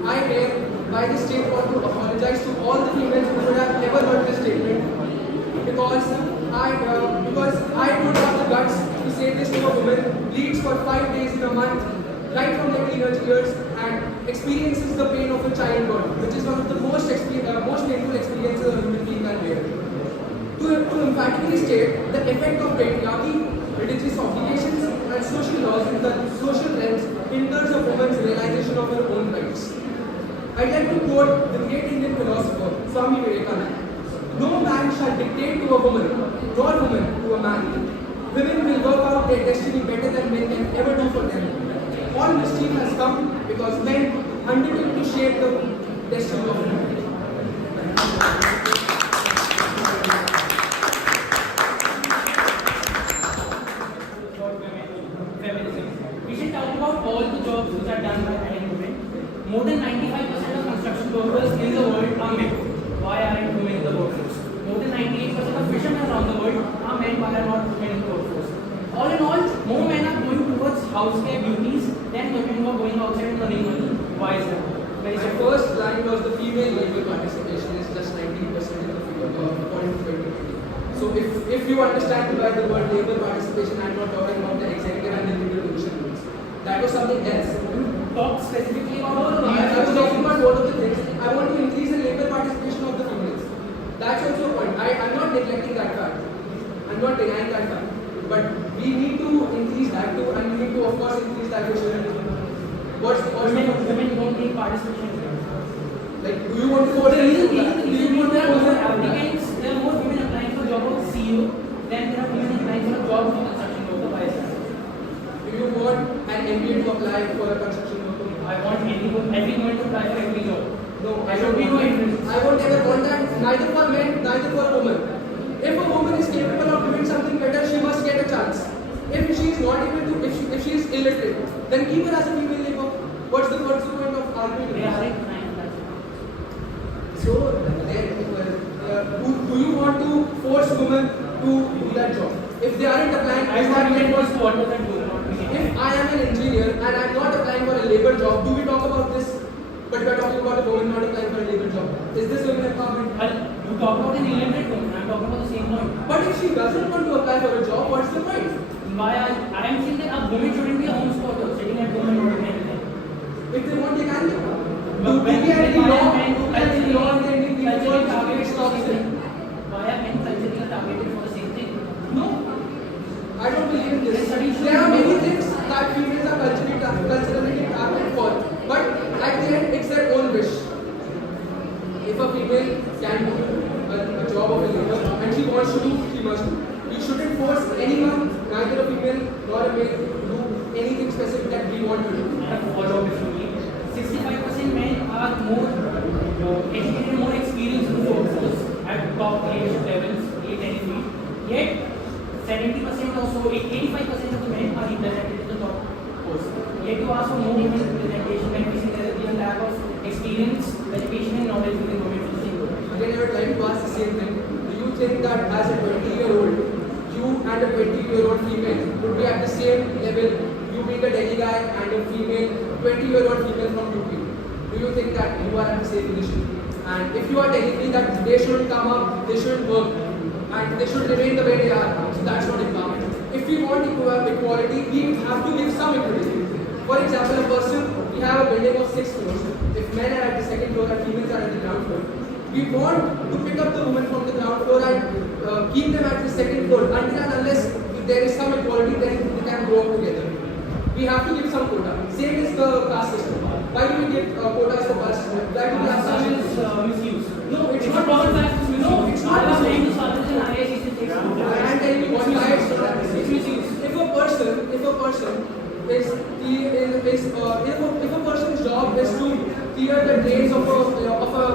I dare by this state want to apologize to all the females who would have ever heard this statement because I don't have the guts to say this to a woman bleeds for 5 days in a month right from their teenage years and experiences the pain of a childbirth, which is one of the most painful experiences a human being can bear. To emphatically state the effect of patriarchy, religious obligations, and social laws in the social realms hinders a woman's realization of her own rights. I'd like to quote the great Indian philosopher Swami Vivekananda. No man shall dictate to a woman, nor woman to a man. Women will work out their destiny better than men can ever do for them. All mischief has come because men undertook to shape the destiny of humanity. Feminism. We should talk about all the jobs which are done by women. More than 95% of construction workers in the world are men. Why aren't women in the workforce? More than 98% of fishermen around the world are men. Why are not women in the workforce? All in all, more men are going towards housecare duties than women who are going outside and earning money. Why is that? My first line was the female labor participation is just 19% in the figure according to 2020. So if you understand by the word labor participation, I'm not talking about the executive and individual decision rules. That was something else. Talk specifically about I was talking about both of the things. I want to increase the labor participation of the females. That's also a point. I'm not neglecting that fact. I'm not denying that fact. But we need to increase that too, and we need to, of course, increase that issue. women don't take participation. Like, do you want to go The reason there is there are more applicants, there are more women applying for job of CEO than there are women applying for MBA to apply for a construction worker? I want everyone to apply for every job. No, There should be no hindrance. I won't ever want that, neither for men, neither for women. If a woman is capable of doing something better, she must get a chance. If she is not able to, if she is illiterate, then keep her as a female labor. What's the point of arguing? They are it, that's So, do you want to force women to do that job? If they aren't applying, I is want that men force? to what does that do? Not me. If I am an engineer and I am not applying for a labor job, do we talk about this? But we are talking about a woman not applying for a labor job. Is this women empowerment? Well, you talk about an illiterate woman, I'm talking about the same point. But if she doesn't want to apply for a job, what's the point? Why I am saying that a woman shouldn't be a home squatter, sitting at home and not doing anything. If they want, they can. But when we have any why law? are men Do we have any law in the Indian Penal culturally Code targeted which for the stops same it? thing? Why are men culturally targeted for the same thing? No. I don't believe in this. There are many things that females are culturally targeted for. But at the end, it's their own wish. If a female can do a job of a labor and she wants to do, she must do. You shouldn't force anyone, neither a female nor a male, to do anything specific that we want to do. I have a follow-up issue. 65% men are more educated, more experienced in the workforce at top leadership levels, 8 and 8. Yet, 70% or so, 85% of the men are represented in the top post. Yet you ask for more women representation when we see there is a lack of experience, education and knowledge within women for the same role. Again, I would like to ask the same thing. Do you think that as a 20-year-old, you and a 20-year-old female would be at the same level, you being a Delhi guy and a female, 20-year-old female from UP? Do you think that you are at the same position? And if you are telling me that they should come up, they should work, and they should remain the way they are, so that's not empowerment. If we want equality, we have to give some equality. For example, a person, we have a building of 6 floors. If men are at the second floor and females are at the ground floor, we want to pick up the women from the ground floor and keep them at the second floor until and unless if there is some equality, then they can grow up together. We have to give some quota. Same is the caste system. Why do we give quotas for caste system? Why do we have Such some is misuse. No, it's It's not a problem misuse. that it's No, it's not I was saying misuse. this other than IAS is I am telling you what why it's not It's misuse. If a person is if a person's job is to clear the drains of a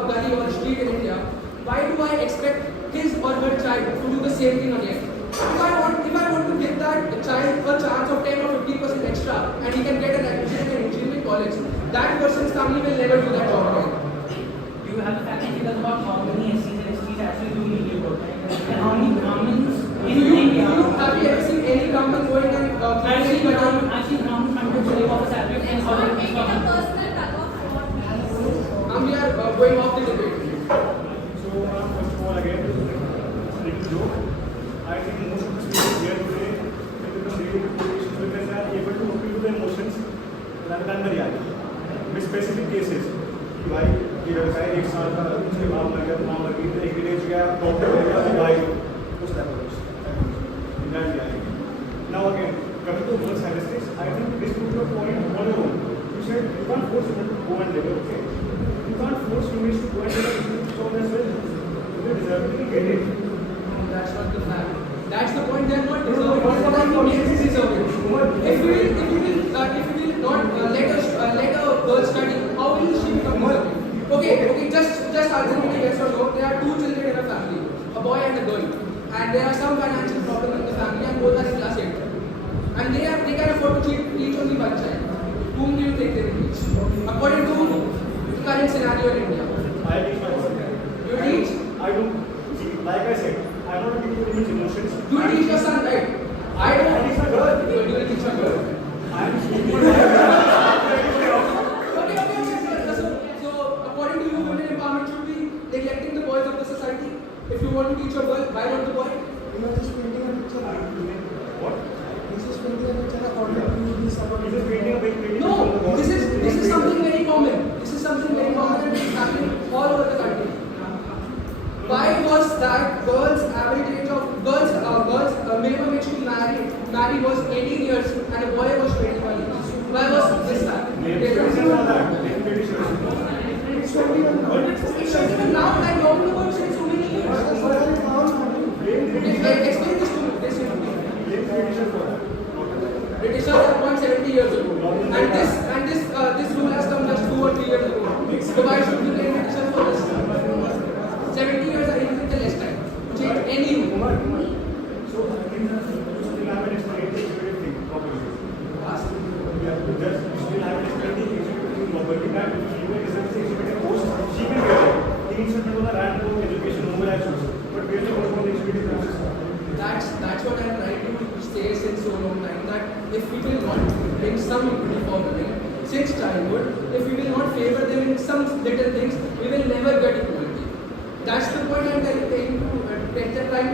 gully or a street in India, why do I expect his or her child to do the same thing again? If I want to give that child a chance of 10 or 15% extra and he can get an admission in engineering college, that person's family will never do that job again. Do you have the fact figures about how many SCs and STs actually do legal work? And how many Brahmins in India? Have you ever seen any Brahmin going and I've seen Brahmins come to live off a salary of 10,000 Not rupees making per a month. personal cut off for me. we are going off the debate. So, first of all, again, a little joke. I think most of the students here today will become really good politicians because they are able to appeal to the emotions rather than the reality. With specific cases, कि भाई ये लड़का है 1 साल का उसके बाप मर गया माँ मर गई तो एक विलेज गया डॉक्टर मर गया तो भाई उस type of in that reality. Now again, coming to women's statistics, I think this would be a point on your own. You said you can't force women to go and labor, okay? You can't force women to go and labor so as well. They deserve to get it. That's not the fact. That's the point. They are not deserving. What's the point for me to deserve it? If we will not let a girl study, how will she become deserving? Okay. Just answer me yes or no. There are 2 children in a family, a boy and a girl, and there are some financial problems in the family, and both are in class 8, and they can afford to teach only one child. Whom do you think they will teach? According to the current scenario in India, I teach my boy. you teach. I don't see, like I said, I'm not giving you women's emotions. You will teach your son, right? I don't. I teach my girl. But you will teach your girl. I'm So, according to you, women empowerment should be neglecting the boys of the society. If you want to teach your girl, why not the boy? You are just painting a picture. What? This is painting a picture according to this about Is it painting a big painting? No, this is something very common. This is something very common and it's happening all over the country. Why was that girls' average age of minimum age to marry was 18 years and a boy was 21 years? Why was this that? It's even now that I'm talking about since so many years. Explain this to me. Britishers are 170 years ago. That's what I'm trying to say since so long time, that if we will not bring some equity for women since childhood, if we will not favor them in some little things, we will never get equality. That's the point I'm trying to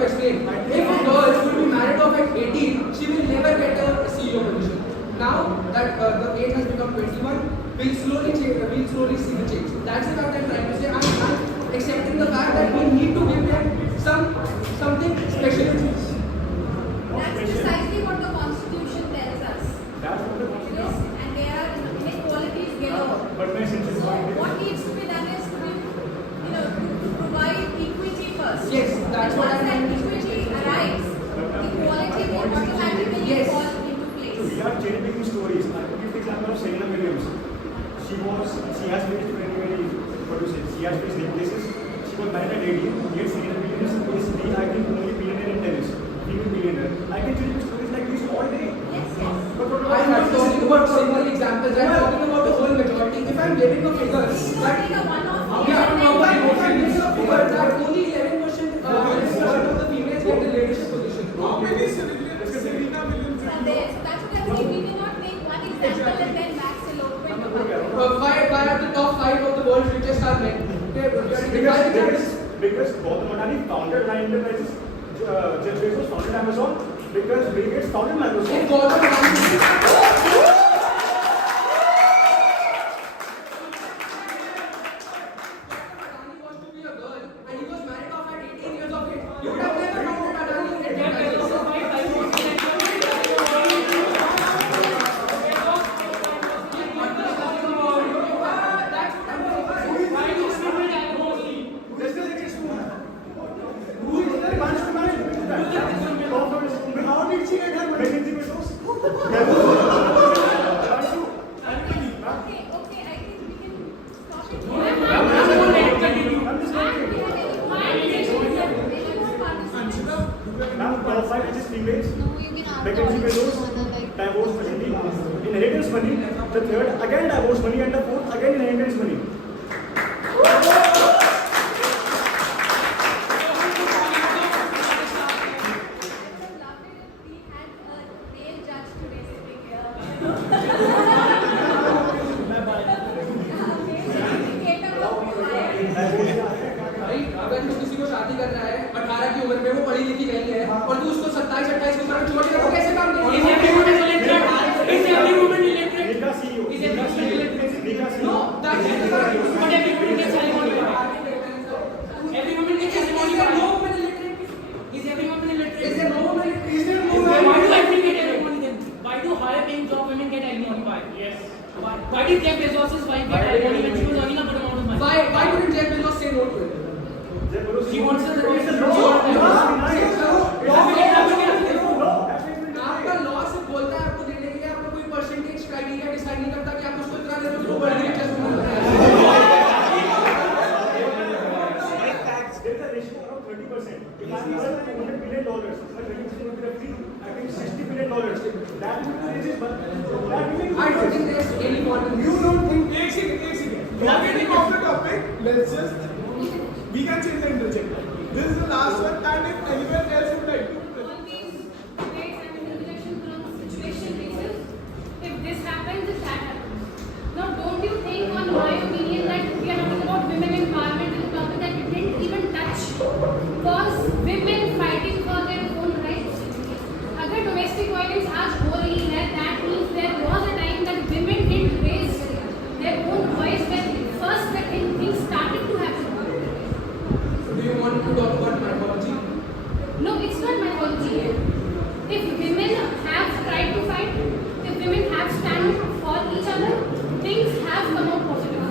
explain. If a girl will be married off at 18, she will never get a CEO position. Now that the age has become 21, we'll slowly see the change. That's the fact I'm trying to say. I'm accepting the fact that we need to give them something special. That's precisely what the Constitution tells us. That's what the Yes, Constitution. and there are inequalities galore. But my sense is So what needs to be done is to provide equity first. Yes, that's what Once I'm that equity arrives, equality will automatically Yes. fall into So place. we are cherry picking stories. I could give the example of Serena Williams. She has faced what do you say? She has faced rape cases. She was married at 18. Yet Serena Williams is the, I think, only billionaire in tennis. Female billionaire. I can cherry pick stories like this all day. Yes, yes. But what I'm not talking about single examples, I'm talking about the whole majority. If I'm giving a figure You are that taking a one-off. yeah, if I'm giving a figure that only 11% of the females get the leadership position. How many Serena Williams Are there. So that's what I'm saying. We cannot take one example and then max elopement to one. Why are the top 5 of the world's richest are men? Because Gautam Adani founded Reliance Enterprises, Jeff Bezos founded Amazon, because Bill Gates founded Microsoft. If Gautam Adani was to be a girl and he was married off at 18 years of age, you would have never founded Adani Enterprises. How did she get her money? McKinsey Bezos. Okay, I think we can stop it here. I'm just And saying. we have any Now, top 5 richest females. McKinsey Bezos, divorce money, inheritance money. The third, again divorce money, and the fourth, again inheritance money. We had a real judge today sitting here. भाई अगर तू किसी को शादी करना है 18 की उम्र में, वो पढ़ी लिखी नहीं है और तू उसको 27 28 की उम्र में छोड़ देगा, वो कैसे काम Is करेगा? every woman illiterate? Is every woman illiterate? Nika CEO. Is every woman illiterate? Nika CEO. No, that's the fact. But every woman gets alimony back. Every woman gets alimony Is there back. no woman illiterate? Is every woman illiterate? Is there no woman illiterate? Is there no Why woman? do everyone get alimony then? Why do higher paying job women get alimony? Why? Yes. Why did Jeff Bezos' wife get alimony when she was earning a good amount of money? Why couldn't Jeff Bezos say no to it? Jeff Bezos. He wants to It's a raise law. the आपका law से बोलता है आपको देने के लिए, आपको कोई परसेंटेज क्राइटेरिया डिसाइड नहीं करता कि आप उसको इतना दे दो जो वर्ल्ड रिचेस्ट वुमन है। There's a ratio around 30%. If I'm $100 billion, my 30% would be roughly, I think $60 billion. That would be racist, but that will be I don't think there's any modern. You don't think? एक second. You are getting off the topic. Let's just. We can change and reject. This is the last one, and if anyone else would like to. On these debates and interactions on situation basis, if this happens, if that happens. Now, don't you think, on my opinion, that we are talking about women empowerment is a topic that we didn't even touch, because women fighting for their own rights. अगर domestic violence आज हो रही है, that means there was a time that women didn't raise their own voice when things started to happen. Do you want to talk about mythology? No, it's not mythology. If women have tried to fight, if women have stand for each other, things have come out positive.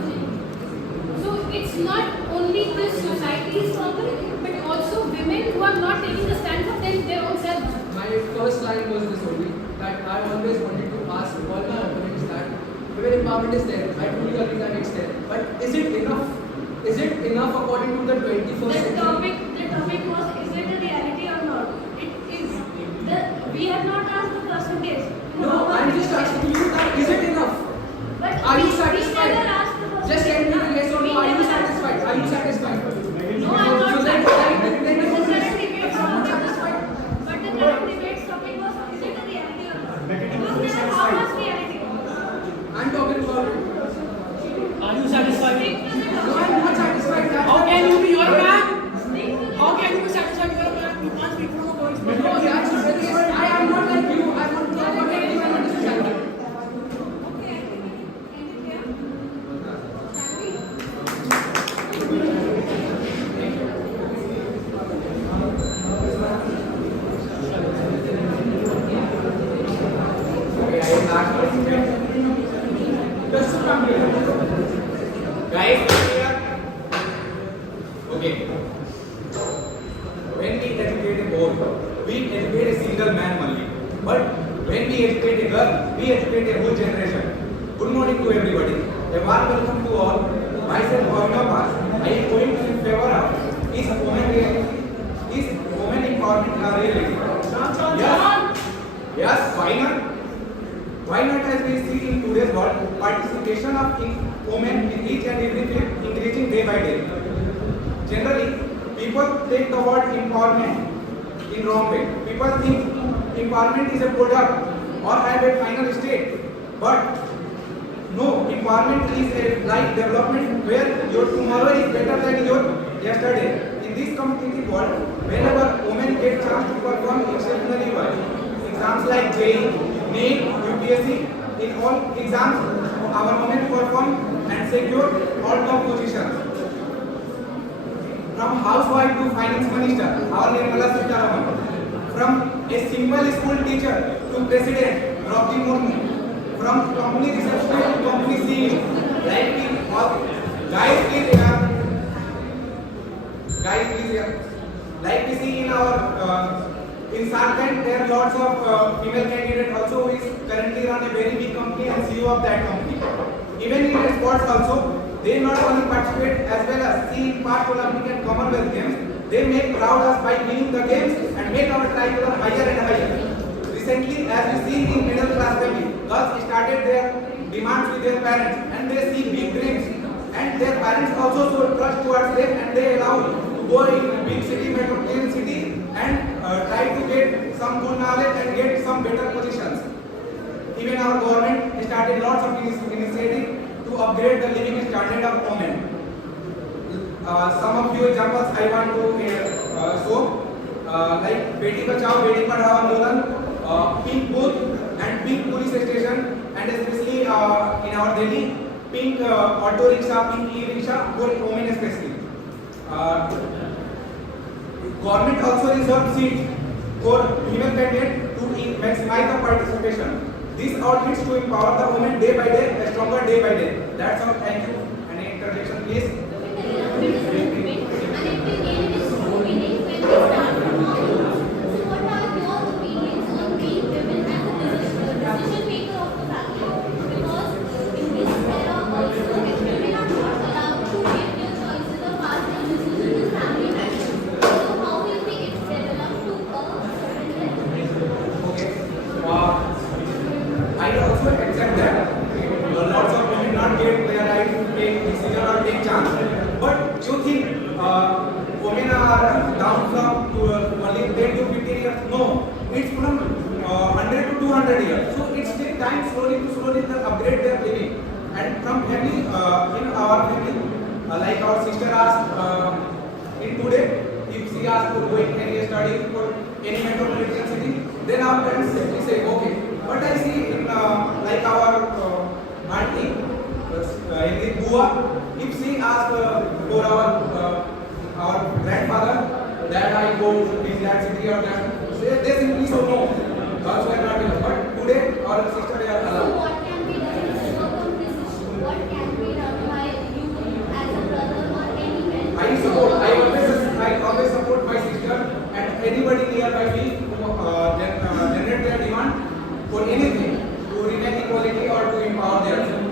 So it's not only the society's problem, but also women who are not taking a stand for their own selves. My first line was this only, that I always wanted to ask all my opponents that women empowerment is there. I truly agree that it's there. But is it enough? Is it enough according to the 21st The century? topic was, is it a reality or not? It is. We have not asked the percentage. No, I'm just asking you that is it enough? But Are you we satisfied? never asked the percentage. Just tell me yes or We no. Are you never asked. satisfied? Are you satisfied? No, I'm not So then- satisfied. then This you is don't a listen. debate If you're not about satisfied, But the both. We educate a single man only. But when we educate a girl, we educate a whole generation. Good morning to everybody. A warm welcome to all. Myself, Bhavina, I am going to in favor of is women empowerment a reality? Yes, why not? Why not, as we see in today's world, participation of women in each and every field increasing day by day. Generally, people take the word empowerment in wrong way. People think empowerment is a product or have a final state. But no, empowerment is a life development where your tomorrow is better than your yesterday. In this competitive world, whenever women get chance to perform exceptionally well, exams like JEE, NEET, UPSC, in all exams, our women perform and secure all top positions. From housewife to finance minister, our Nirmala Sitharaman. From a simple school teacher to president, Draupadi Murmu. From company receptionist to company CEO. Guys, please here. Like we see in our in Shark Tank, there are lots of female candidates also who is currently run a very big company and CEO of that company. Even in sports also, they not only participate as well as see in past Olympic and Commonwealth Games, they make proud us by winning the games and make our tricolor higher and higher. Recently, as we see in middle class family, girls started their demands with their parents and they see big dreams and their parents also show trust towards them and they allow to go in big city, metropolitan city and try to get some good knowledge and get some better positions. Even our government started lots of initiatives to upgrade the living standard of women. Some of few examples I want to show, like Beti Bachao, Beti Padhao Andolan, Pink Booth and Pink Police Station, and especially in our Delhi, Pink Auto Rickshaw, Pink E-Rickshaw for women especially. Government also reserved seats for female candidates to maximize the participation. This outreach to empower the women day by day, a stronger day by day. That's all. Thank you. Any interjection, please? I also accept that lots of women not get their right to take decision or take chance. But you think women are down from only 10 to 15 years? No, it's from 100 to 200 years. So it takes time slowly to upgrade their living. And from family, in our family, like our sister asked in today, if she asked to go in any study for any metropolitan city, then our parents simply say okay. But I see in like our auntie, in Goa, if she asks for our grandfather that I go in that city or that, they simply say no. Girls were not enough. But today our sister they are So allowed. what can be done to overcome this issue? What can be done by you as a brother or any man? I always support my sister and anybody nearby me who generate their demand for anything to remain equality or to empower themselves.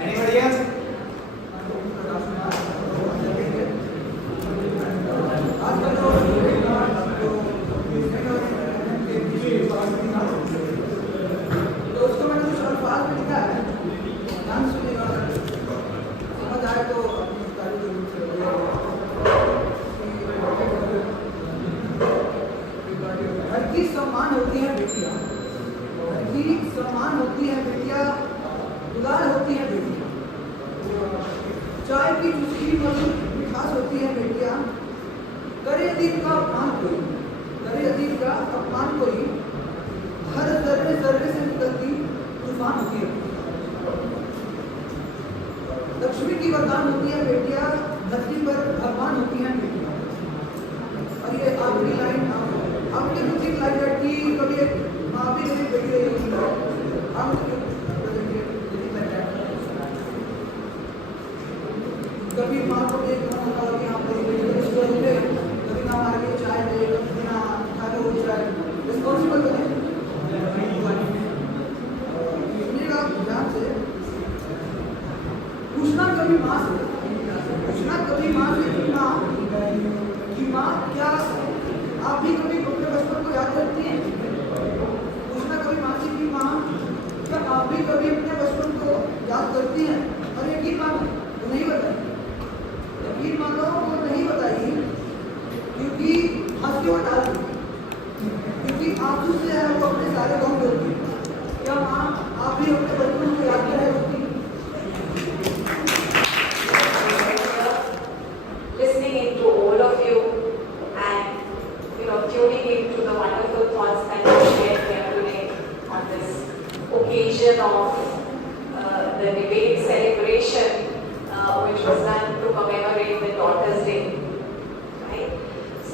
Anybody else?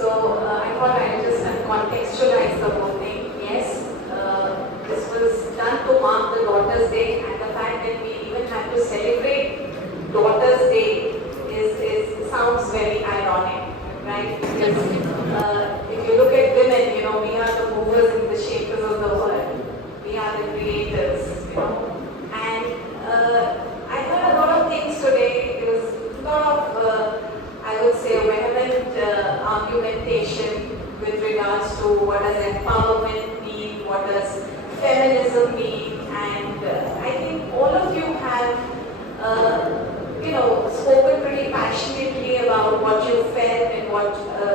So I thought I would just contextualize the whole thing. Yes, this was done to mark the Daughters' Day, and the fact that we even have to celebrate Daughters' Day is sounds very ironic, right? Because if you look at women, you know, we are the movers and the shapers of the world. We are the creators, you know. And I heard a lot of things today. There was a lot of, I would say, vehement argumentation with regards to what does empowerment mean, what does feminism mean, and I think all of you have, you know, spoken pretty passionately about what you felt and what,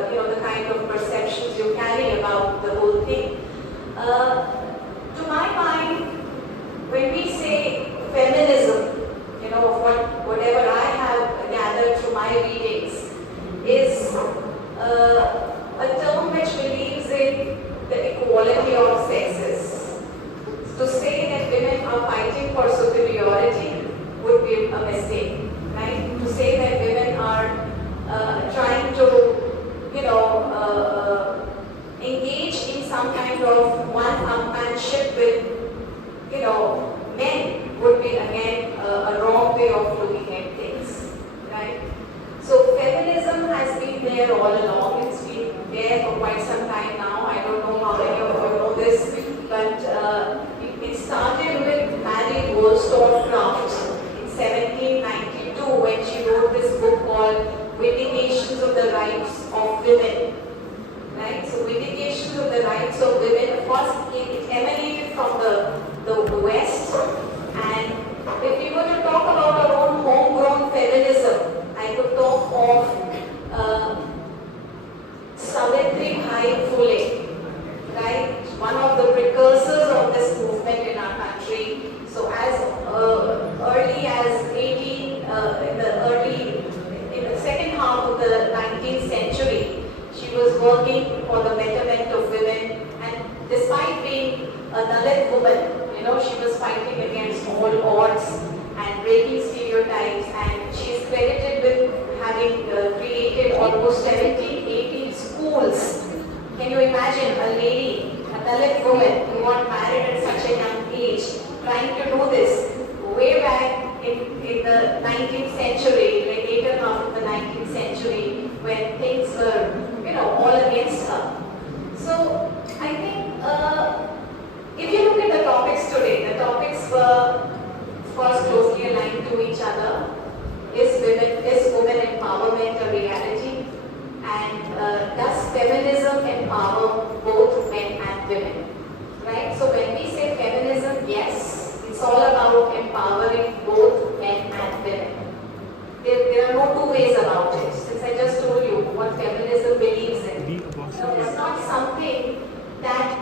you know, the kind of perceptions you carry about the whole thing. To my mind, when we say feminism, you know, whatever I have gathered through my readings, is a term which believes in the equality of sexes. To say that women are fighting for superiority would be a mistake, right? To say that women are trying to, you know, engage in some kind of one-upmanship with, you know, men would be again a wrong way of looking at things, right? So feminism has been there all along. It's been there for quite some time now. I don't know how many of you know this, but it started with Mary Wollstonecraft in 1792 when she wrote this book called Vindications of the Rights of Women. Right? So vindications of the rights of women, of course, it emanated from the West. And if we were to talk about our own homegrown feminism, I could talk of Savitribai Phule, right? One of the precursors of this movement in our country. So as early as in the second half of the 19th century, she was working for the betterment of women, and despite being a Dalit woman, you know, she was fighting against all odds and breaking stereotypes, and she is credited with having created almost 17, 18 schools. Can you imagine a lady, a Dalit woman who got married at such a young age, trying to do this way back in the 19th century, like later half of the 19th century, when things were, you know, all against her. So I think if you look at the topics today, the topics were of course closely aligned to each other. Is women empowerment a reality? And does feminism empower both men and women? Right? So when we say feminism, yes, it's all about empowering both men and women. There are no two ways about it. Since I just told you what feminism believes in. So it's not something that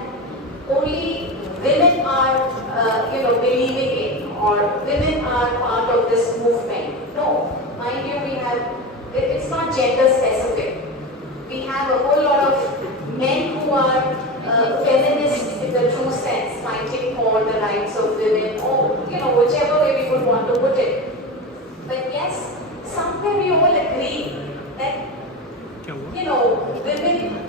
only women are, you know, believing in, or women are part of this movement. No, mind you, it's not gender specific. We have a whole lot of men who are feminists in the true sense, fighting for the rights of women, or, you know, whichever way we would want to put it. But yes, somewhere we all agree that, you know, women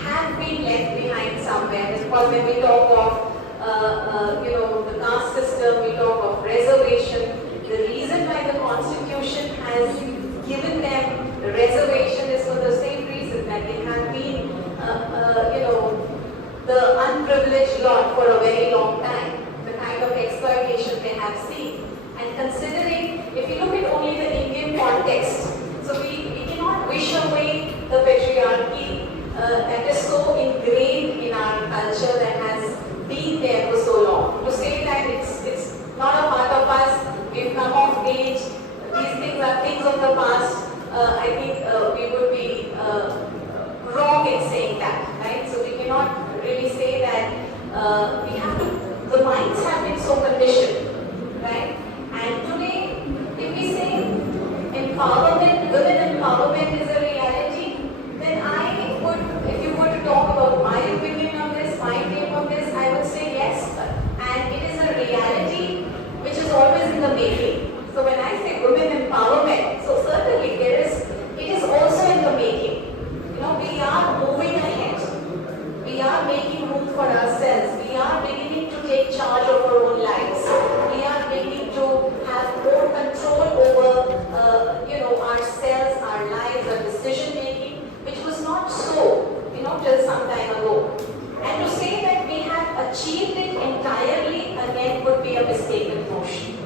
have been left behind somewhere. Because when we talk of, you know, the caste system, we talk of reservation. The reason why the Constitution has given them reservation is for the same reason, that they have been, you know, the unprivileged lot for a very long time. The kind of exploitation they have seen. And considering, if you look at only the Indian context, so we cannot wish away the patriarchy that is so ingrained in our culture, that has been there for so long. To say that it's not a part of us, we've come of age, these things are things of the past, I think we would be till some time ago. And to say that we have achieved it entirely again would be a mistaken notion.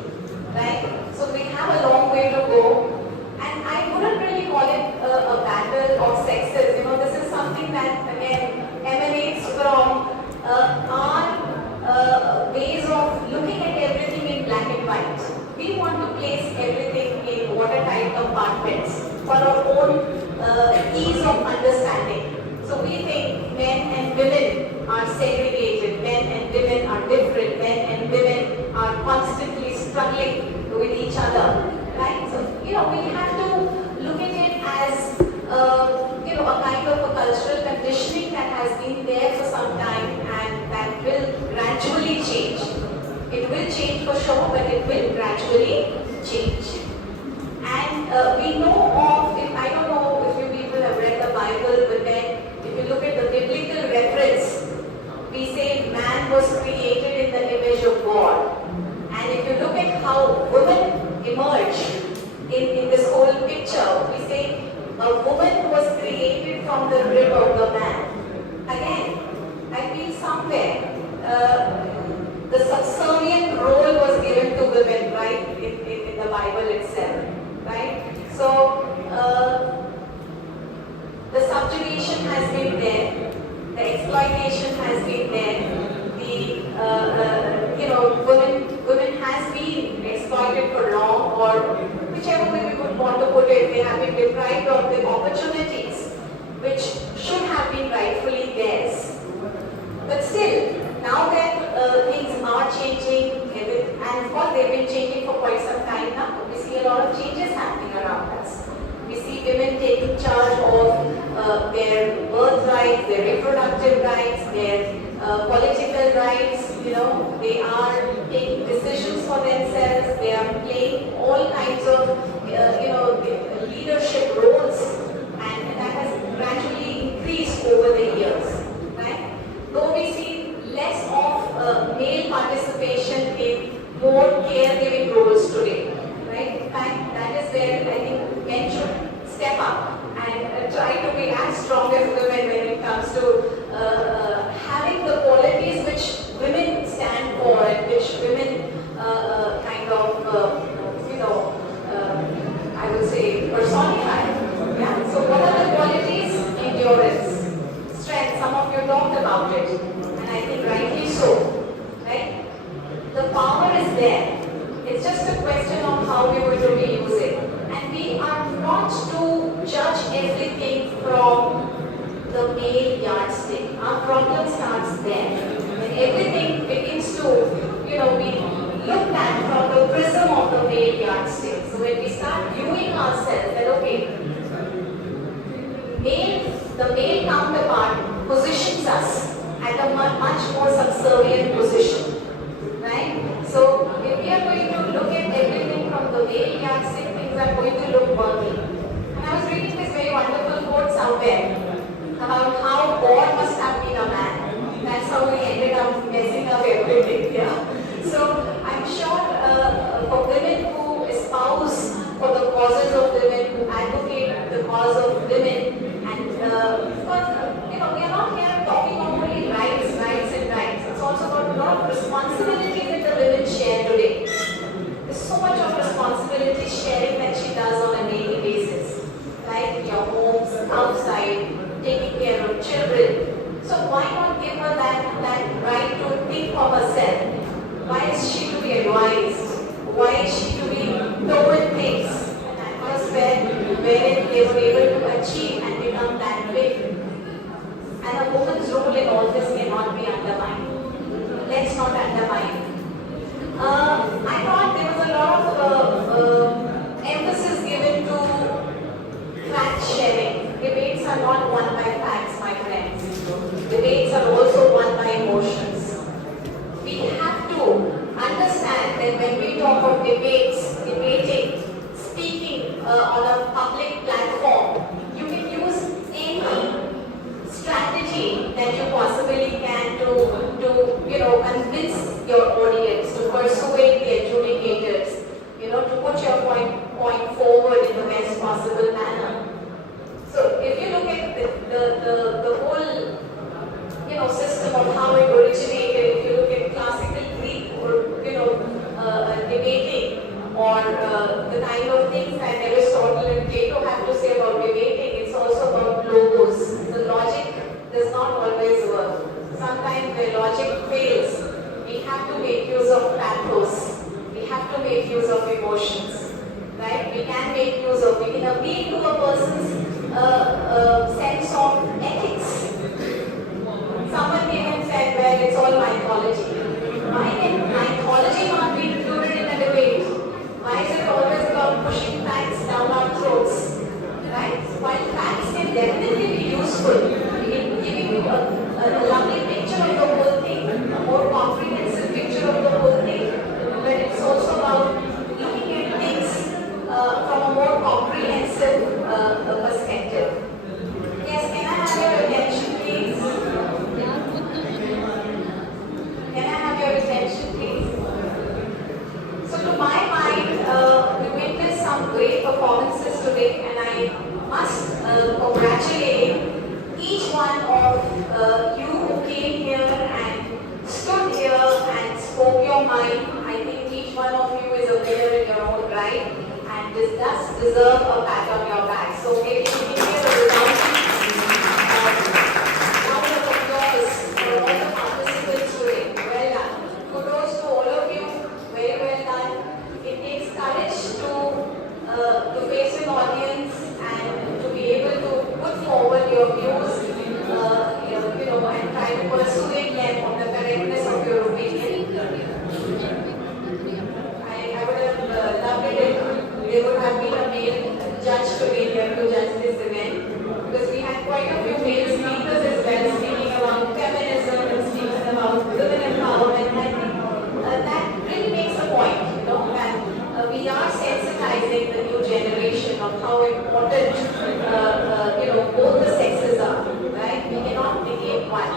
Right? So we have a long way to go. And I wouldn't really call it a battle of sexes. You know, this is something that again emanates from our ways of looking at everything in black and white. We want to place everything in watertight compartments for our own ease of understanding. So we think men and women are segregated, men and women are different, men and women are constantly struggling with each other. Right? So, you know, we have to look at it as, you know, a kind of a cultural conditioning that has been there for some time and that will gradually change. It will change for sure, but it will gradually change. And we know of, I don't know if you people have read the Bible, but then if you look at the biblical reference, we say man was created in the image of God. And if you look at how women emerge in this whole picture, we say a woman was created from the rib of the man. Again, I feel somewhere the subservient role was given to women, right, in the Bible itself, right? So the subjugation has been there, the exploitation has been there, the you know, women has been exploited for long, or whichever way we would want to put it, they have been deprived of the opportunities which should have been rightfully theirs. But still, now that things are changing, and of course they've been changing for quite some time now, we see a lot of changes happening around us. We see women taking charge of their birth rights, their reproductive rights, their political rights. You know, they are taking decisions for themselves. They are playing all kinds of, you know, leadership roles, and that has gradually increased over the years. Right? Though we see less of male participation in more caregiving roles today. Right? In fact, that is where I think men should step up and try to be as strong as women when it comes to having the qualities which women stand for and which women kind of, you know, I would say personify. Yeah? So what are the qualities? Endurance, strength. Some of you talked about it, and I think rightly so. Right? The power is there. It's just a question of how we will really use it. And we are not to judge everything from the male yardstick. Our problem starts there. When everything begins to, you know, be looked at from the prism of the male yardstick. So when we start viewing ourselves that, okay, the male counterpart positions us at a much more subservient position. Right? So if we are going to look at everything from the male yardstick, things are going to look murky. And I was reading this very wonderful quote somewhere about how God must have been a man. That's how we ended up messing up everything. Yeah. So I'm sure for women who espouse for the causes of women, who advocate the cause of women, and because you know, we are not here talking about only rights and rights. It's also about a lot of responsibility that the women share today. There's so much of responsibility sharing that she does on a daily basis, like your homes, outside, taking care of children. So why not give her that right to think of herself? Why is she to be advised? Why is she to be told things? And that was wherein they were able to achieve and become that big. And a woman's role in all this cannot be undermined. Let's not undermine. I thought there was a lot of emphasis given to fact sharing. Debates are not won by facts, my friends. Debates are also won by emotions. We have to understand that when we talk of debating, speaking on a public platform, you can use any strategy that you possibly can to you know, convince your audience, to persuade the adjudicators, you know, to put your point forward in the best possible manner. So if you look at the whole how it originated. If you look at classical Greek or debating, or the kind of things that Aristotle and Plato have to say about debating, it's also about logos. The logic does not always work. Sometimes where logic fails, we have to make use of pathos. We have to make use of emotions. Right? We can make use of, we can appeal to a person's sense of ethics. Someone came and said, well, it's all mythology. Why can mythology not be included in a debate? Why is it always about pushing facts down our throats? Right? While facts can definitely be useful in giving you a lovely picture of the whole thing, a more comprehensive picture of the whole thing, but it's also about looking at things from a more comprehensive perspective. Yes, can I have your attention, please? Can I have your attention, please? So, to my mind, we witnessed some great performances today, and I must congratulate each one of you who came here and stood here and spoke your mind. I think each one of you is a winner in your own right, and this does deserve a pat on your back. So maybe we can give a resounding round of applause for all the participants today. Well done. Kudos to all of you. Very well done. It takes courage to face an audience and to be able to put forward your views, and try to persuade them on the correctness of your opinion. I would have loved it if there would have been a male judge today here to judge this event, because we had quite a few male speakers as well, speaking about feminism and speaking about women empowerment. I think that really makes a point, that we are sensitizing the new generation of how important, both the sexes are, right? We cannot negate one.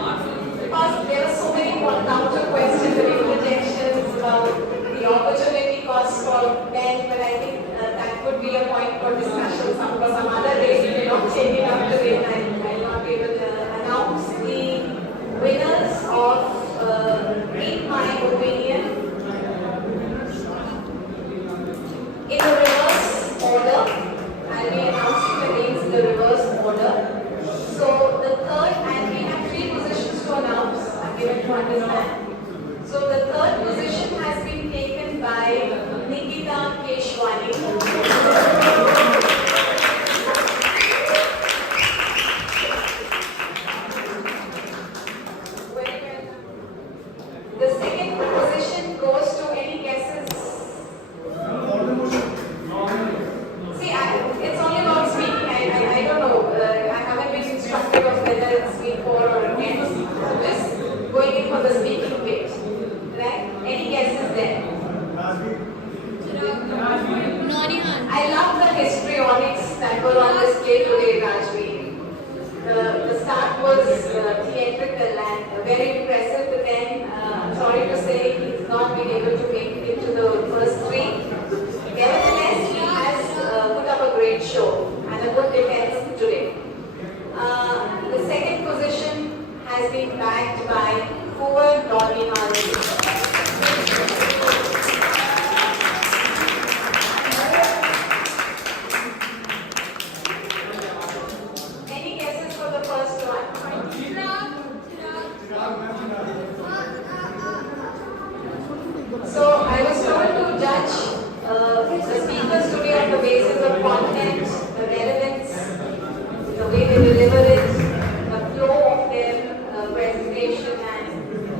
Because there are so many counter questions and interjections about the opportunity cost for men, but I think that could be a point for discussion for some other day. We will not take it up today, and I will not be able to announce the winners of Read My Opinion in the reverse order. I'll be announcing the names in the reverse order. So the third, and we have 3 positions to announce, I'm given to understand. So the third position has been taken by Nikita Keshwani. The second position goes to any guesses? See, it's only about speaking. I don't know. I haven't been instructed of whether it's been for or against. So just going in for the speaking bit. Right? Any guesses there? I love the histrionics that were on display today, Rajveer. The start was theatrical and very impressive, but then I'm sorry to say he's not been able to make it into the first 3. Nevertheless, he has put up a great show and a good defense today. The second position has been backed by Kuvar Nodihari. Any guesses for the first one? So I was told to judge the speakers today on the basis of content, the relevance, the way they deliver it, the flow of their presentation, and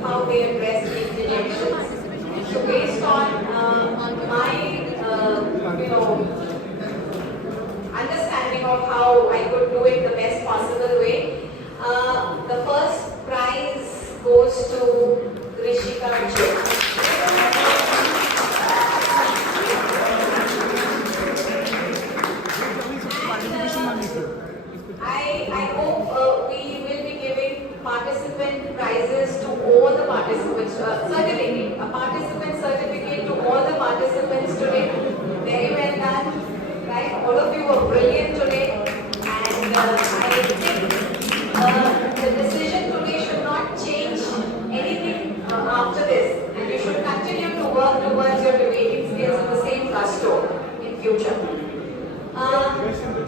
how they address the interjections. So based on my understanding of how I could do it the best possible way, the first prize goes to Rishika Chopra. I hope we will be giving participant prizes to all the participants, certificate, a participant certificate to all the participants today. Very well done, right? All of you were brilliant today, and I think the decision today should not change generation